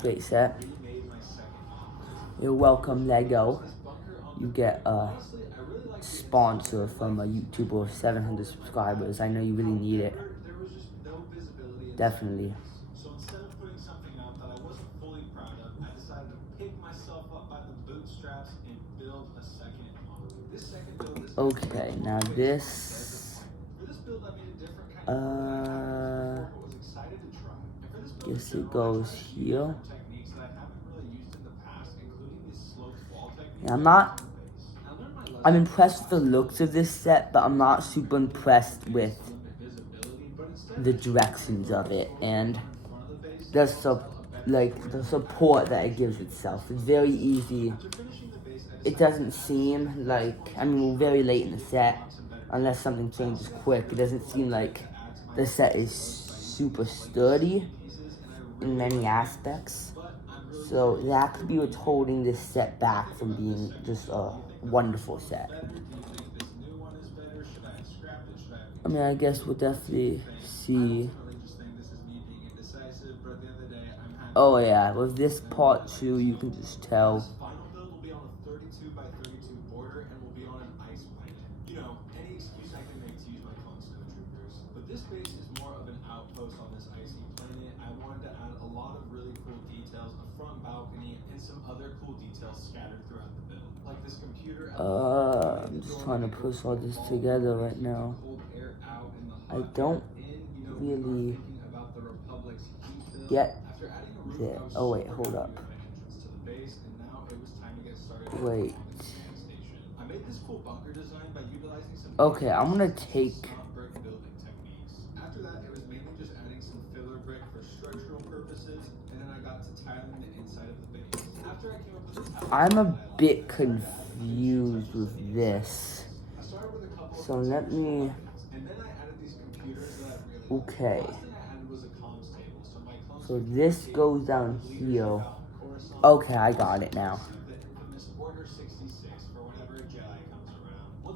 great set. Remade my second mock. You're welcome, Lego. This bunker on You get a honestly, I really like the sponsor from a YouTuber with 700 subscribers. I know you really need it. there was just no visibility inside Definitely. this. So instead of putting something out that I wasn't fully proud of, I decided to pick myself up by the bootstraps and build a second mock. This second build is Okay, now this. for this build I made a different kind of but was excited to try. And for this build, Guess it goes here. techniques that I haven't really used in the past, including these sloped wall techniques. Yeah, I'm not. I learned my lesson. I'm impressed with the looks of this set, but I'm not super impressed with Visibility, but instead the directions of it and the the support that it gives itself. It's very easy. finishing the base, I It doesn't seem like, I mean, we're very late in the set, unless something changes quick. It doesn't seem like the set is super sturdy in many aspects. So that could be what's holding this set back from being just a wonderful set. better? Do you think this new one is better? Should I scrap it? Should I I mean, I guess we'll definitely see. ultimately just think this is me being indecisive, but at the end of the day, I'm happy. Oh yeah, with this part too, you can just tell. This final build will be on a 32 by 32 border and will be on an ice planet. You know, any excuse I can make to use my clone snowtroopers. But this base is more of an outpost on this icy planet. I wanted to add a lot of really cool details, a front balcony, and some other cool details scattered throughout the build. Like this computer. I'm just trying to push all this together right now. Cold air out and the I hot don't air in, you know, really thinking about the Republic's heat bill. get After adding a roof, it. I was Oh wait, super hold happy up. with my entrance to the base, and now it was time to get started. Wait. on the command station. I made this cool bunker design by utilizing some Okay, I'm gonna take. smart brick building techniques. After that, it was mainly just adding some filler brick for structural purposes, and then I got to tiling the inside of the base. After I came up with the tile, I'm a bit confused with this. I started with a couple So let me. and then I added these computers that I really Okay. last thing I added was a comms table. So my clones So could this communicate goes with down leaders here. out in Coruscant. Okay, I got it now. The infamous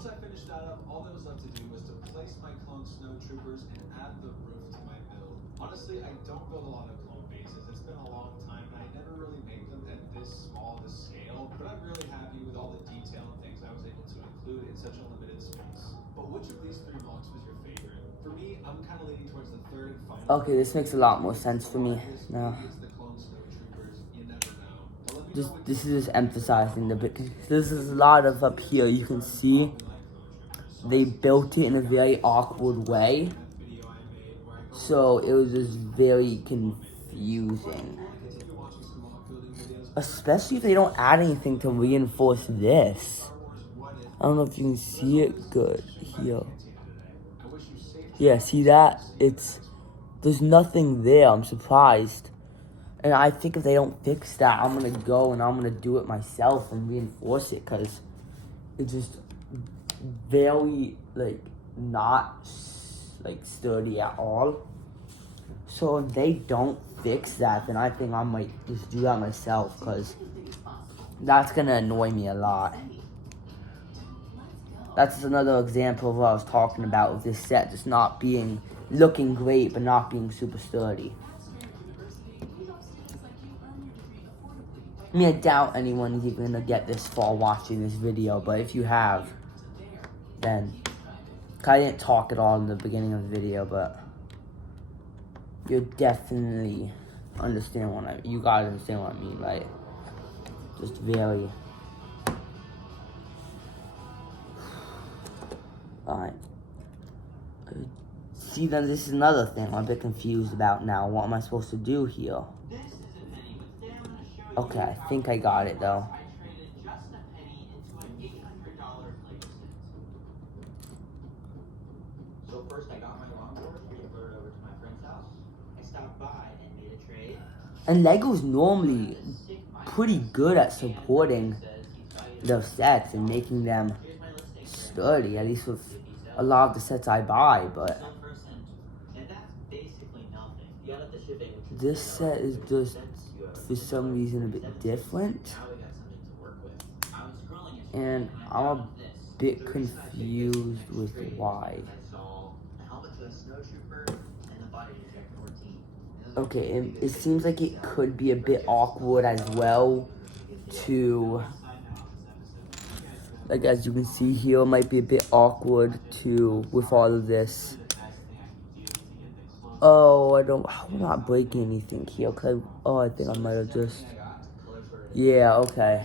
Once I finished that up, all that was left to do was to place my clone snowtroopers and add the roof to my build. Honestly, I don't build a lot of clone bases. It's been a long time, and I never really made them at this small of a scale, but I'm really happy with all the detail and things I was able to include in such a limited space. But which of these 3 blocks was your favorite? For me, I'm kind of leaning towards the third and final. Okay, this makes a lot more sense for me now. Maybe it's the clone snowtroopers, you never know. But let me know what This is just emphasizing the bit. This is a lot of up here. You can see they built it in a very awkward way, so it was just very confusing. Especially if they don't add anything to reinforce this. I don't know if you can see it good here. Yeah, see that? There's nothing there. I'm surprised. And I think if they don't fix that, I'm going to go and I'm going to do it myself and reinforce it, because it's just very, like, not, like, sturdy at all. So if they don't fix that, then I think I might just do that myself, because that's going to annoy me a lot. That's another example of what I was talking about with this set just not being, looking great, but not being super sturdy. I mean, I doubt anyone is even gonna get this far watching this video, but if you have, then, I didn't talk at all in the beginning of the video, but you'll definitely understand what you guys understand what I mean, right? Just very. Alright. See, then this is another thing I'm a bit confused about now. What am I supposed to do here? Okay, I think I got it though. So first I got my longboard, transferred over to my friend's house. I stopped by and made a trade. And Lego's normally pretty good at supporting the sets and making them sturdy, at least with a lot of the sets I buy, but this set is just, for some reason, a bit different, and I'm a bit confused with why. Okay, it seems like it could be a bit awkward as well to, like, as you can see here, it might be a bit awkward to, with all of this. Oh, I'm not breaking anything here, cause I think I might have just, yeah, okay.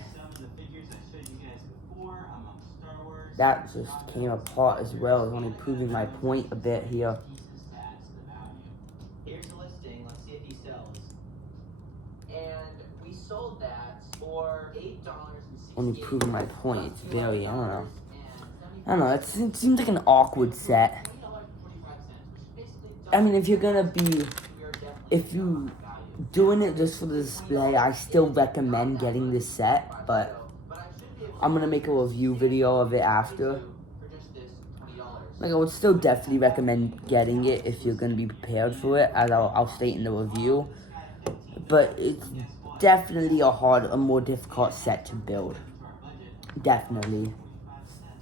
That just came apart as well. It's only proving my point a bit here. Here's the listing. Let's see if he sells. And we sold that for $8.68. Only proving my point. It's very, I don't know. It seems like an awkward set. I mean, if you're doing it just for the display, I still recommend getting this set, but I'm gonna make a review video of it after. Like, I would still definitely recommend getting it if you're gonna be prepared for it, as I'll state in the review. But it's definitely a more difficult set to build. Definitely.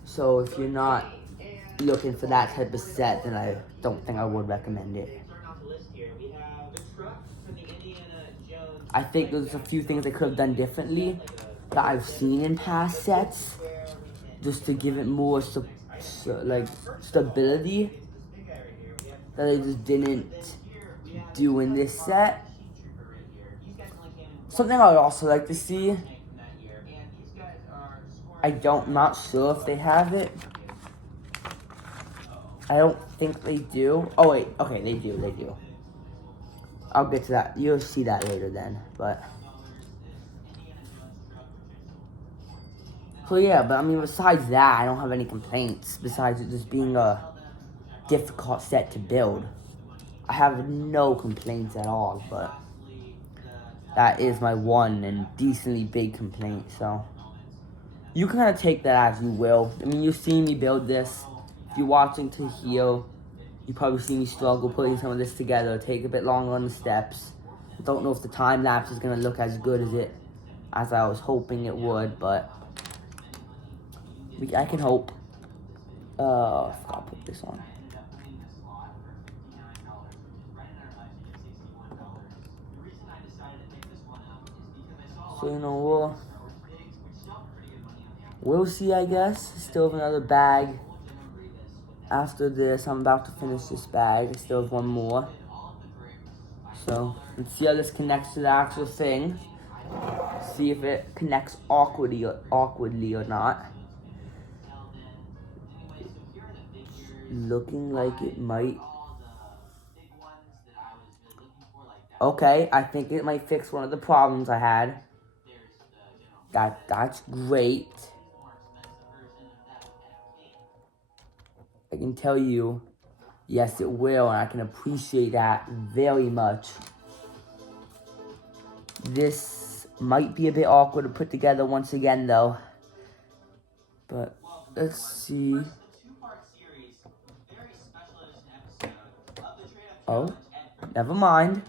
So if you're not looking for that type of set, then I don't think I would recommend it. I think there's a few things I could have done differently that I've seen in past sets, just to give it more stability, that I just didn't do in this set. Something I would also like to see, I'm not sure if they have it. I don't think they do. Oh wait, okay, they do. I'll get to that. You'll see that later then, but. So yeah, but I mean, besides that, I don't have any complaints, besides it just being a difficult set to build. I have no complaints at all, but that is my one and decently big complaint, so. You can kind of take that as you will. I mean, you've seen me build this. If you're watching to here, you probably see me struggle putting some of this together, take a bit longer on the steps. I don't know if the time lapse is going to look as good as I was hoping it would, but I can hope. I forgot to put this on. I ended up winning the slot for $59, which is right in our budget of $61. The reason I decided to pick this one up is because I saw a lot So, you of know, these we'll, Star Wars figs, which sell for pretty good money on Amazon. we'll see, I guess. Still have another bag. Old General Grievous with that After this, I'm about to finish this bag. I still have one more. did all of the bricks by So, color. let's see how this connects to the actual thing. See if it connects awkwardly or not. Looking like it might. Okay, I think it might fix one of the problems I had. That's great. I can tell you, yes, it will, and I can appreciate that very much. This might be a bit awkward to put together once again, though. But let's see. Oh, never mind.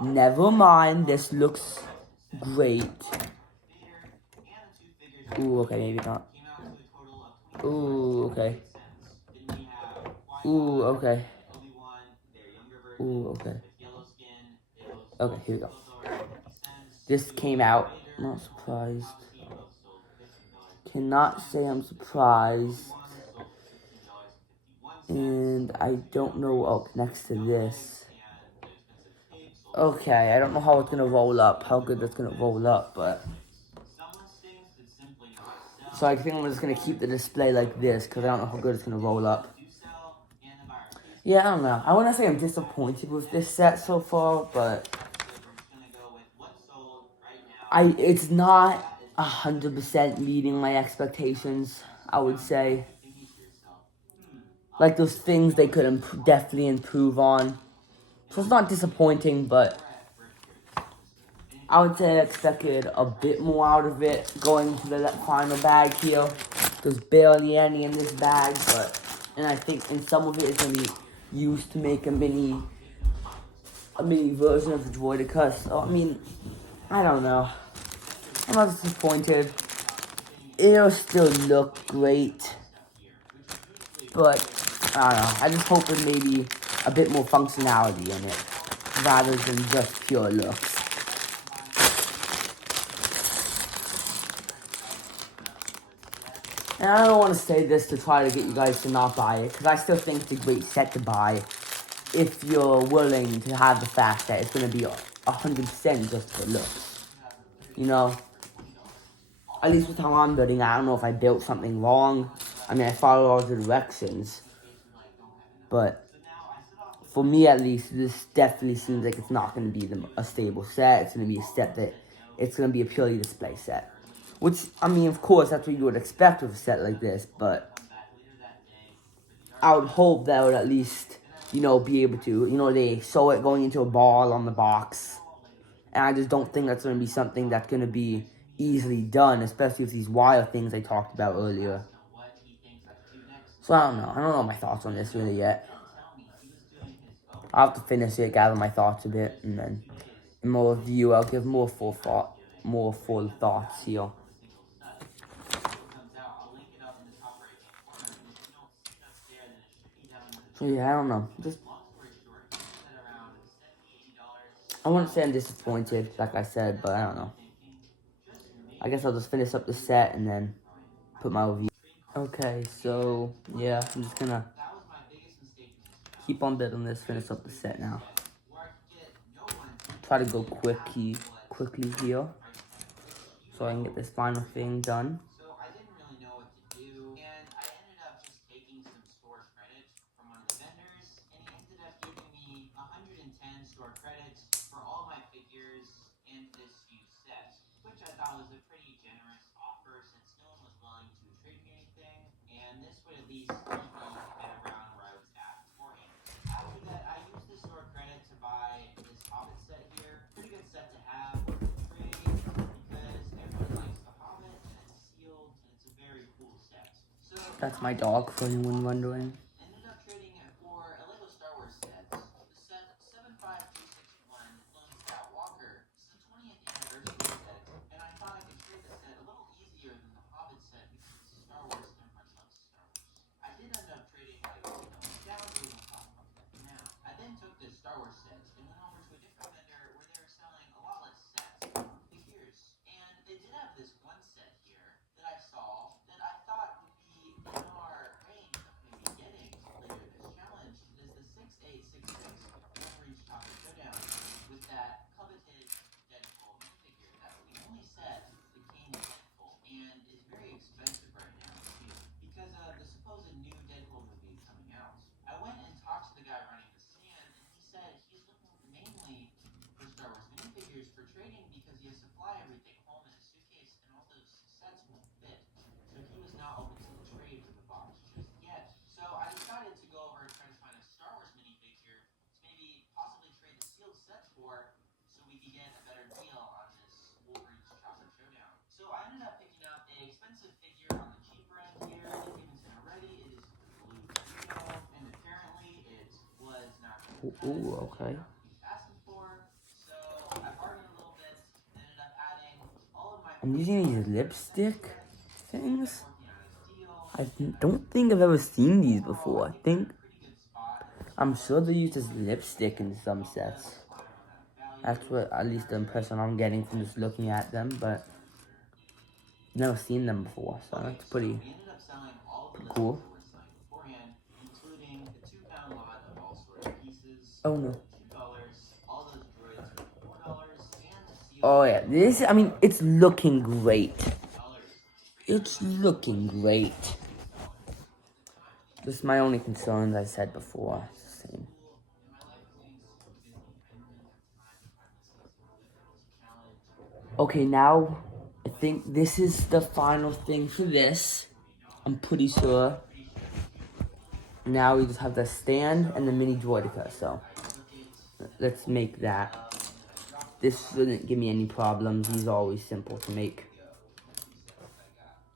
Never mind. This looks great. Ooh, okay, maybe not. Ooh, okay. Ooh, okay. Ooh, okay. Okay, here we go. This came out. Not surprised. Cannot say I'm surprised. And I don't know what else next to this. Okay, I don't know how it's gonna roll up, how good that's gonna roll up, but. So I think I'm just gonna keep the display like this, because I don't know how good it's gonna roll up. Yeah, I don't know. I wouldn't say I'm disappointed with this set so far, but it's not 100% meeting my expectations, I would say. Like those things they could definitely improve on. So it's not disappointing, but I would say I expected a bit more out of it going to the final bag here. There's barely any in this bag, and I think in some of it is going to be used to make a mini version of the droideka. So, I mean, I don't know. I'm not disappointed. It'll still look great, but I don't know. I just hope there's maybe a bit more functionality in it rather than just pure looks. And I don't want to say this to try to get you guys to not buy it, because I still think it's a great set to buy if you're willing to have the fact that it's going to be 100% just for looks. You know? At least with how I'm building, I don't know if I built something wrong. I mean, I followed all the directions. But for me, at least, this definitely seems like it's not going to be a stable set. It's going to be a set that it's going to be a purely display set. Which, I mean, of course, that's what you would expect with a set like this, but I would hope that would at least, you know, be able to, you know, they show it going into a ball on the box, and I just don't think that's going to be something that's going to be easily done, especially with these wire things I talked about earlier. So, I don't know my thoughts on this really yet. I'll have to finish it, gather my thoughts a bit, and then in more review, I'll give more full thoughts here. So yeah, I don't know. I wouldn't say I'm disappointed, like I said, but I don't know. I guess I'll just finish up the set and then put my review. Okay, so yeah, I'm just gonna keep on building this, finish up the set now. Try to go quickly here, so I can get this final thing done. That's my dog, for anyone wondering. Chopper Showdown with that coveted Deadpool minifigure. That's the only set that came with Deadpool and is very expensive right now too because of the supposed new Deadpool movie coming out. I went and talked to the guy running the stand and he said he's looking mainly for Star Wars minifigures for trading because he has to fly everything home in a suitcase and all those sets won't fit. So he was not open to the trade for the box just yet. So I decided to go over and try to find a Star Wars minifigure to maybe possibly trade the sealed set for so we could get a better deal on this Wolverine's Chopper Showdown. So I ended up picking up an expensive figure on the cheaper end here. If you haven't seen already, it is the blue Droideka, and apparently it was not Ooh, okay. he was asking for. So I bargained a little bit, ended up adding all of my I'm using these lipstick things. working on his deal. I don't think I've ever seen these before. I think I'm sure they use as lipstick in some sets. That's what at least the impression I'm getting from just looking at them, but never seen them before, so that's pretty We ended up selling all the cool. listings that were signed beforehand, including a 2-pound lot of all sorted pieces. Oh no. $2. All those droids for $4, and the seal. Oh yeah, this, I mean, it's looking great. It's looking great. Just my only concern, as I said before, it's the same. Okay, now, I think this is the final thing for this. I'm pretty sure. Now we just have the stand and the mini droideka, so let's make that. This shouldn't give me any problems. These are always simple to make.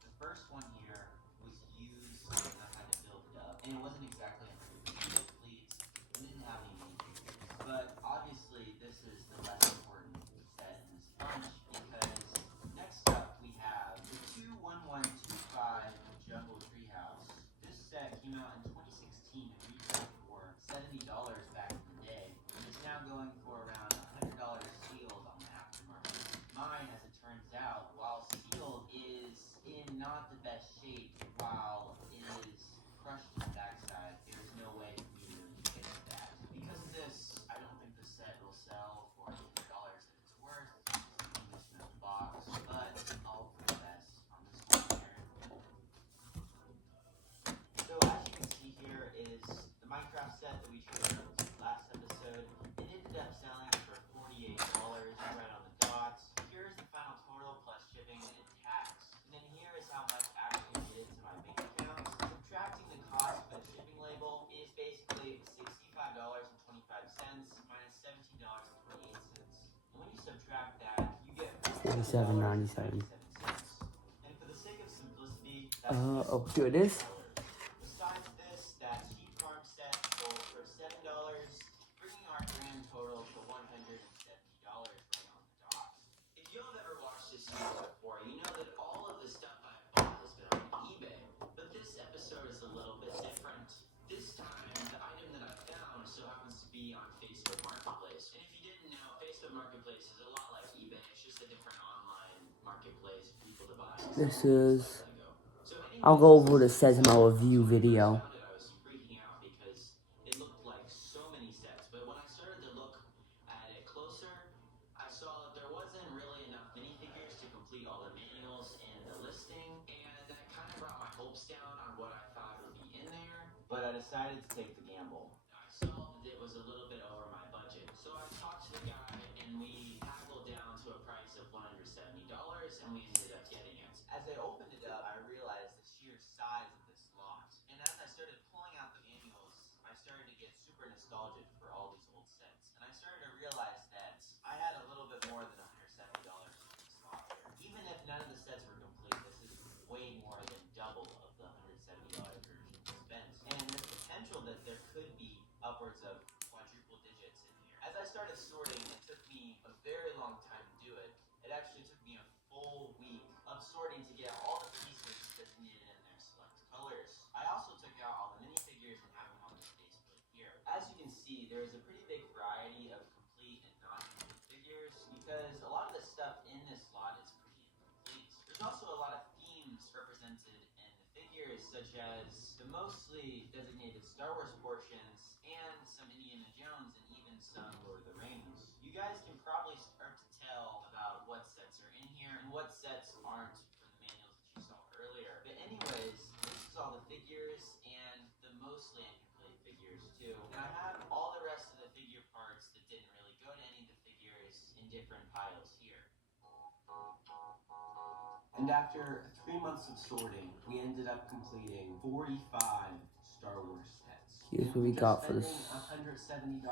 The first one here was used and I had to build it up. And it wasn't exactly 100% complete. It didn't have any minifigures. But obviously this is the less important set in this bunch because next up we have the 21125 Jungle Treehouse. This set came out in 2016 and retailed for $70 back in the day. And it's now going for around $100 sealed on the aftermarket. Mine, as it turns out, while sealed, is in not the best shape. While it is crushed to the backside, there's no way for me to really fix that. Because of this, I don't think the set will sell for the $100 that it's worth. It's the condition of the box, but I'll hope for the best on this one here. So as you can see here is the Minecraft set that we traded up last episode. It ended up selling for $48 right on the dot. Here's the final total plus shipping and tax. And then here is how much actually made it to my bank account. Subtracting the cost for the shipping label is basically $65.25 minus $17.28. And when you subtract that, you get $47.97. And for the sake of simplicity, that's Oh, here it is. Besides this, that sheep farm set sold for $7, bringing our grand total to $170 right on the dot. If you have ever watched this series before, you know that all of the stuff I've bought has been on eBay. But this episode is a little bit different. This time, the item that I found so happens to be on Facebook Marketplace. And if you didn't know, Facebook Marketplace is a lot like eBay. It's just a different online marketplace for people to buy. This is... I'll go over what it says in my review video. I was freaking out because it looked like so many sets, but when I started to look at it closer, I saw that there wasn't really enough minifigures to complete all the manuals and the listing, and that kind of brought my hopes down on what I thought would be in there, but I decided to take the gamble. I saw that it was a little bit over my budget, so I talked to the guy and we haggled down to a price of $170 and we ended up getting it. As I opened it up, I realized the sheer size of this lot. And as I started pulling out the manuals, I started to get super nostalgic for all these old sets. And I started to realize that I had a little bit more than $170 in this lot here. Even if none of the sets were complete, this is way more than double of the $170 version spent. And the potential that there could be upwards of quadruple digits in here. As I started sorting, it took me a very long time to do it. It actually took me a full week of sorting to get all the pieces designated in their select colors. I also took out all the minifigures and have them on this faceplate here. As you can see, there is a pretty big variety of complete and non-complete figures because a lot of the stuff in this lot is pretty incomplete. There's also a lot of themes represented in the figures, such as the mostly designated Star Wars portions and some Indiana Jones and even some Lord of the Rings. You guys can probably start to tell about what sets are in here and what sets aren't from the manuals that you saw earlier. But anyways, this is all the figures and the mostly incomplete figures too. And I have all the rest of the figure parts that didn't really go to any of the figures in different piles here. And after 3 months of sorting, we ended up completing 45 Star Wars sets. Here's what we got for this. $170,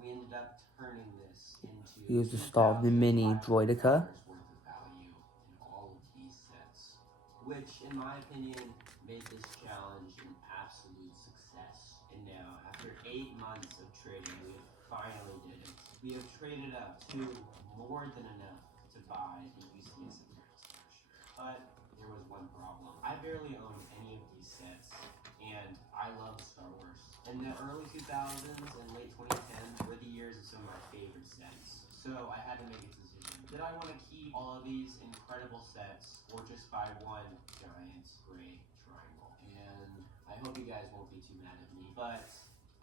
we ended up turning this into Here's the start of the mini droideka. worth of value in all of these sets, which, in my opinion, made this challenge an absolute success. And now, after 8 months of trading, we have finally did it. We have traded up to more than enough to buy the UCS Imperial Star shirt. But there was one problem. I barely owned any of these sets, and I love Star Wars. In the early 2000s and late 2010s were the years of some of my favorite sets. So I had to make a decision. Did I want to keep all of these incredible sets, or just buy one giant gray triangle? And I hope you guys won't be too mad at me, but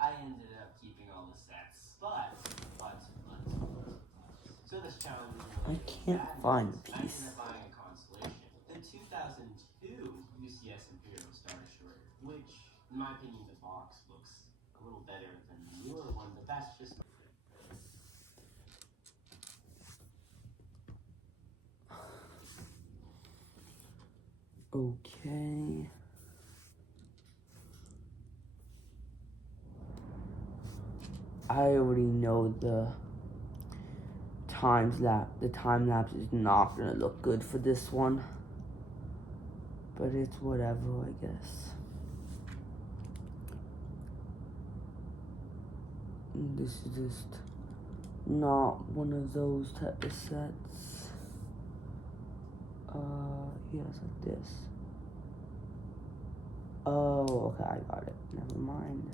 I ended up keeping all the sets. But. So this challenge is really I can't find the piece. I ended up buying a constellation. The 2002 UCS Imperial Star Destroyer, which, in my opinion, the box looks a little better than the newer one, but that's just my Okay. I already know the time lapse is not gonna look good for this one, but it's whatever, I guess. This is just not one of those type of sets. Yeah, it's like this. Oh, okay, I got it. Never mind.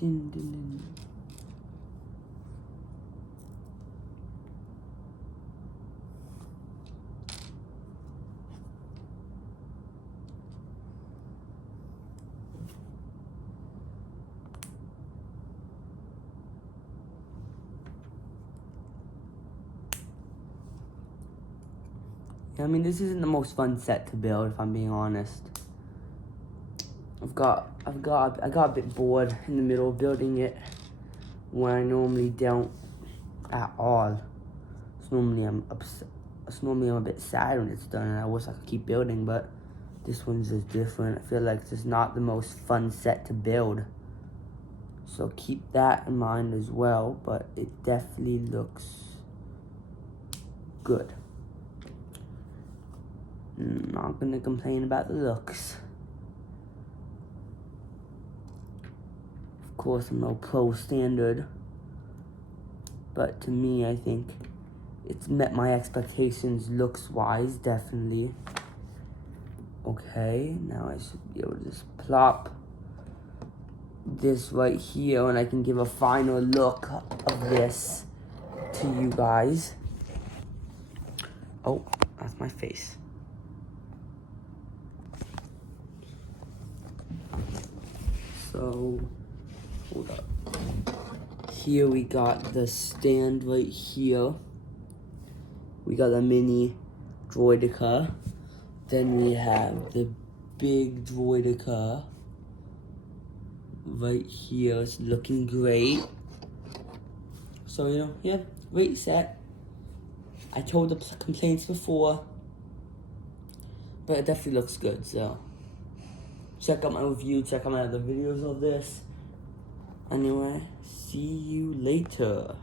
Din, din, din. I mean, this isn't the most fun set to build, if I'm being honest. I got a bit bored in the middle of building it when I normally don't at all. So normally I'm a bit sad when it's done and I wish I could keep building, but this one's just different. I feel like it's just not the most fun set to build. So keep that in mind as well, but it definitely looks good. Not gonna complain about the looks. Of course, I'm no pro standard, but to me, I think it's met my expectations looks-wise, definitely. Okay, now I should be able to just plop this right here, and I can give a final look of this to you guys. Oh, that's my face. So, hold up. Here we got the stand right here. We got a mini droideka. Then we have the big droideka right here. It's looking great. So, yeah, great set. I told the complaints before, but it definitely looks good, so check out my review, check out my other videos of this. Anyway, see you later.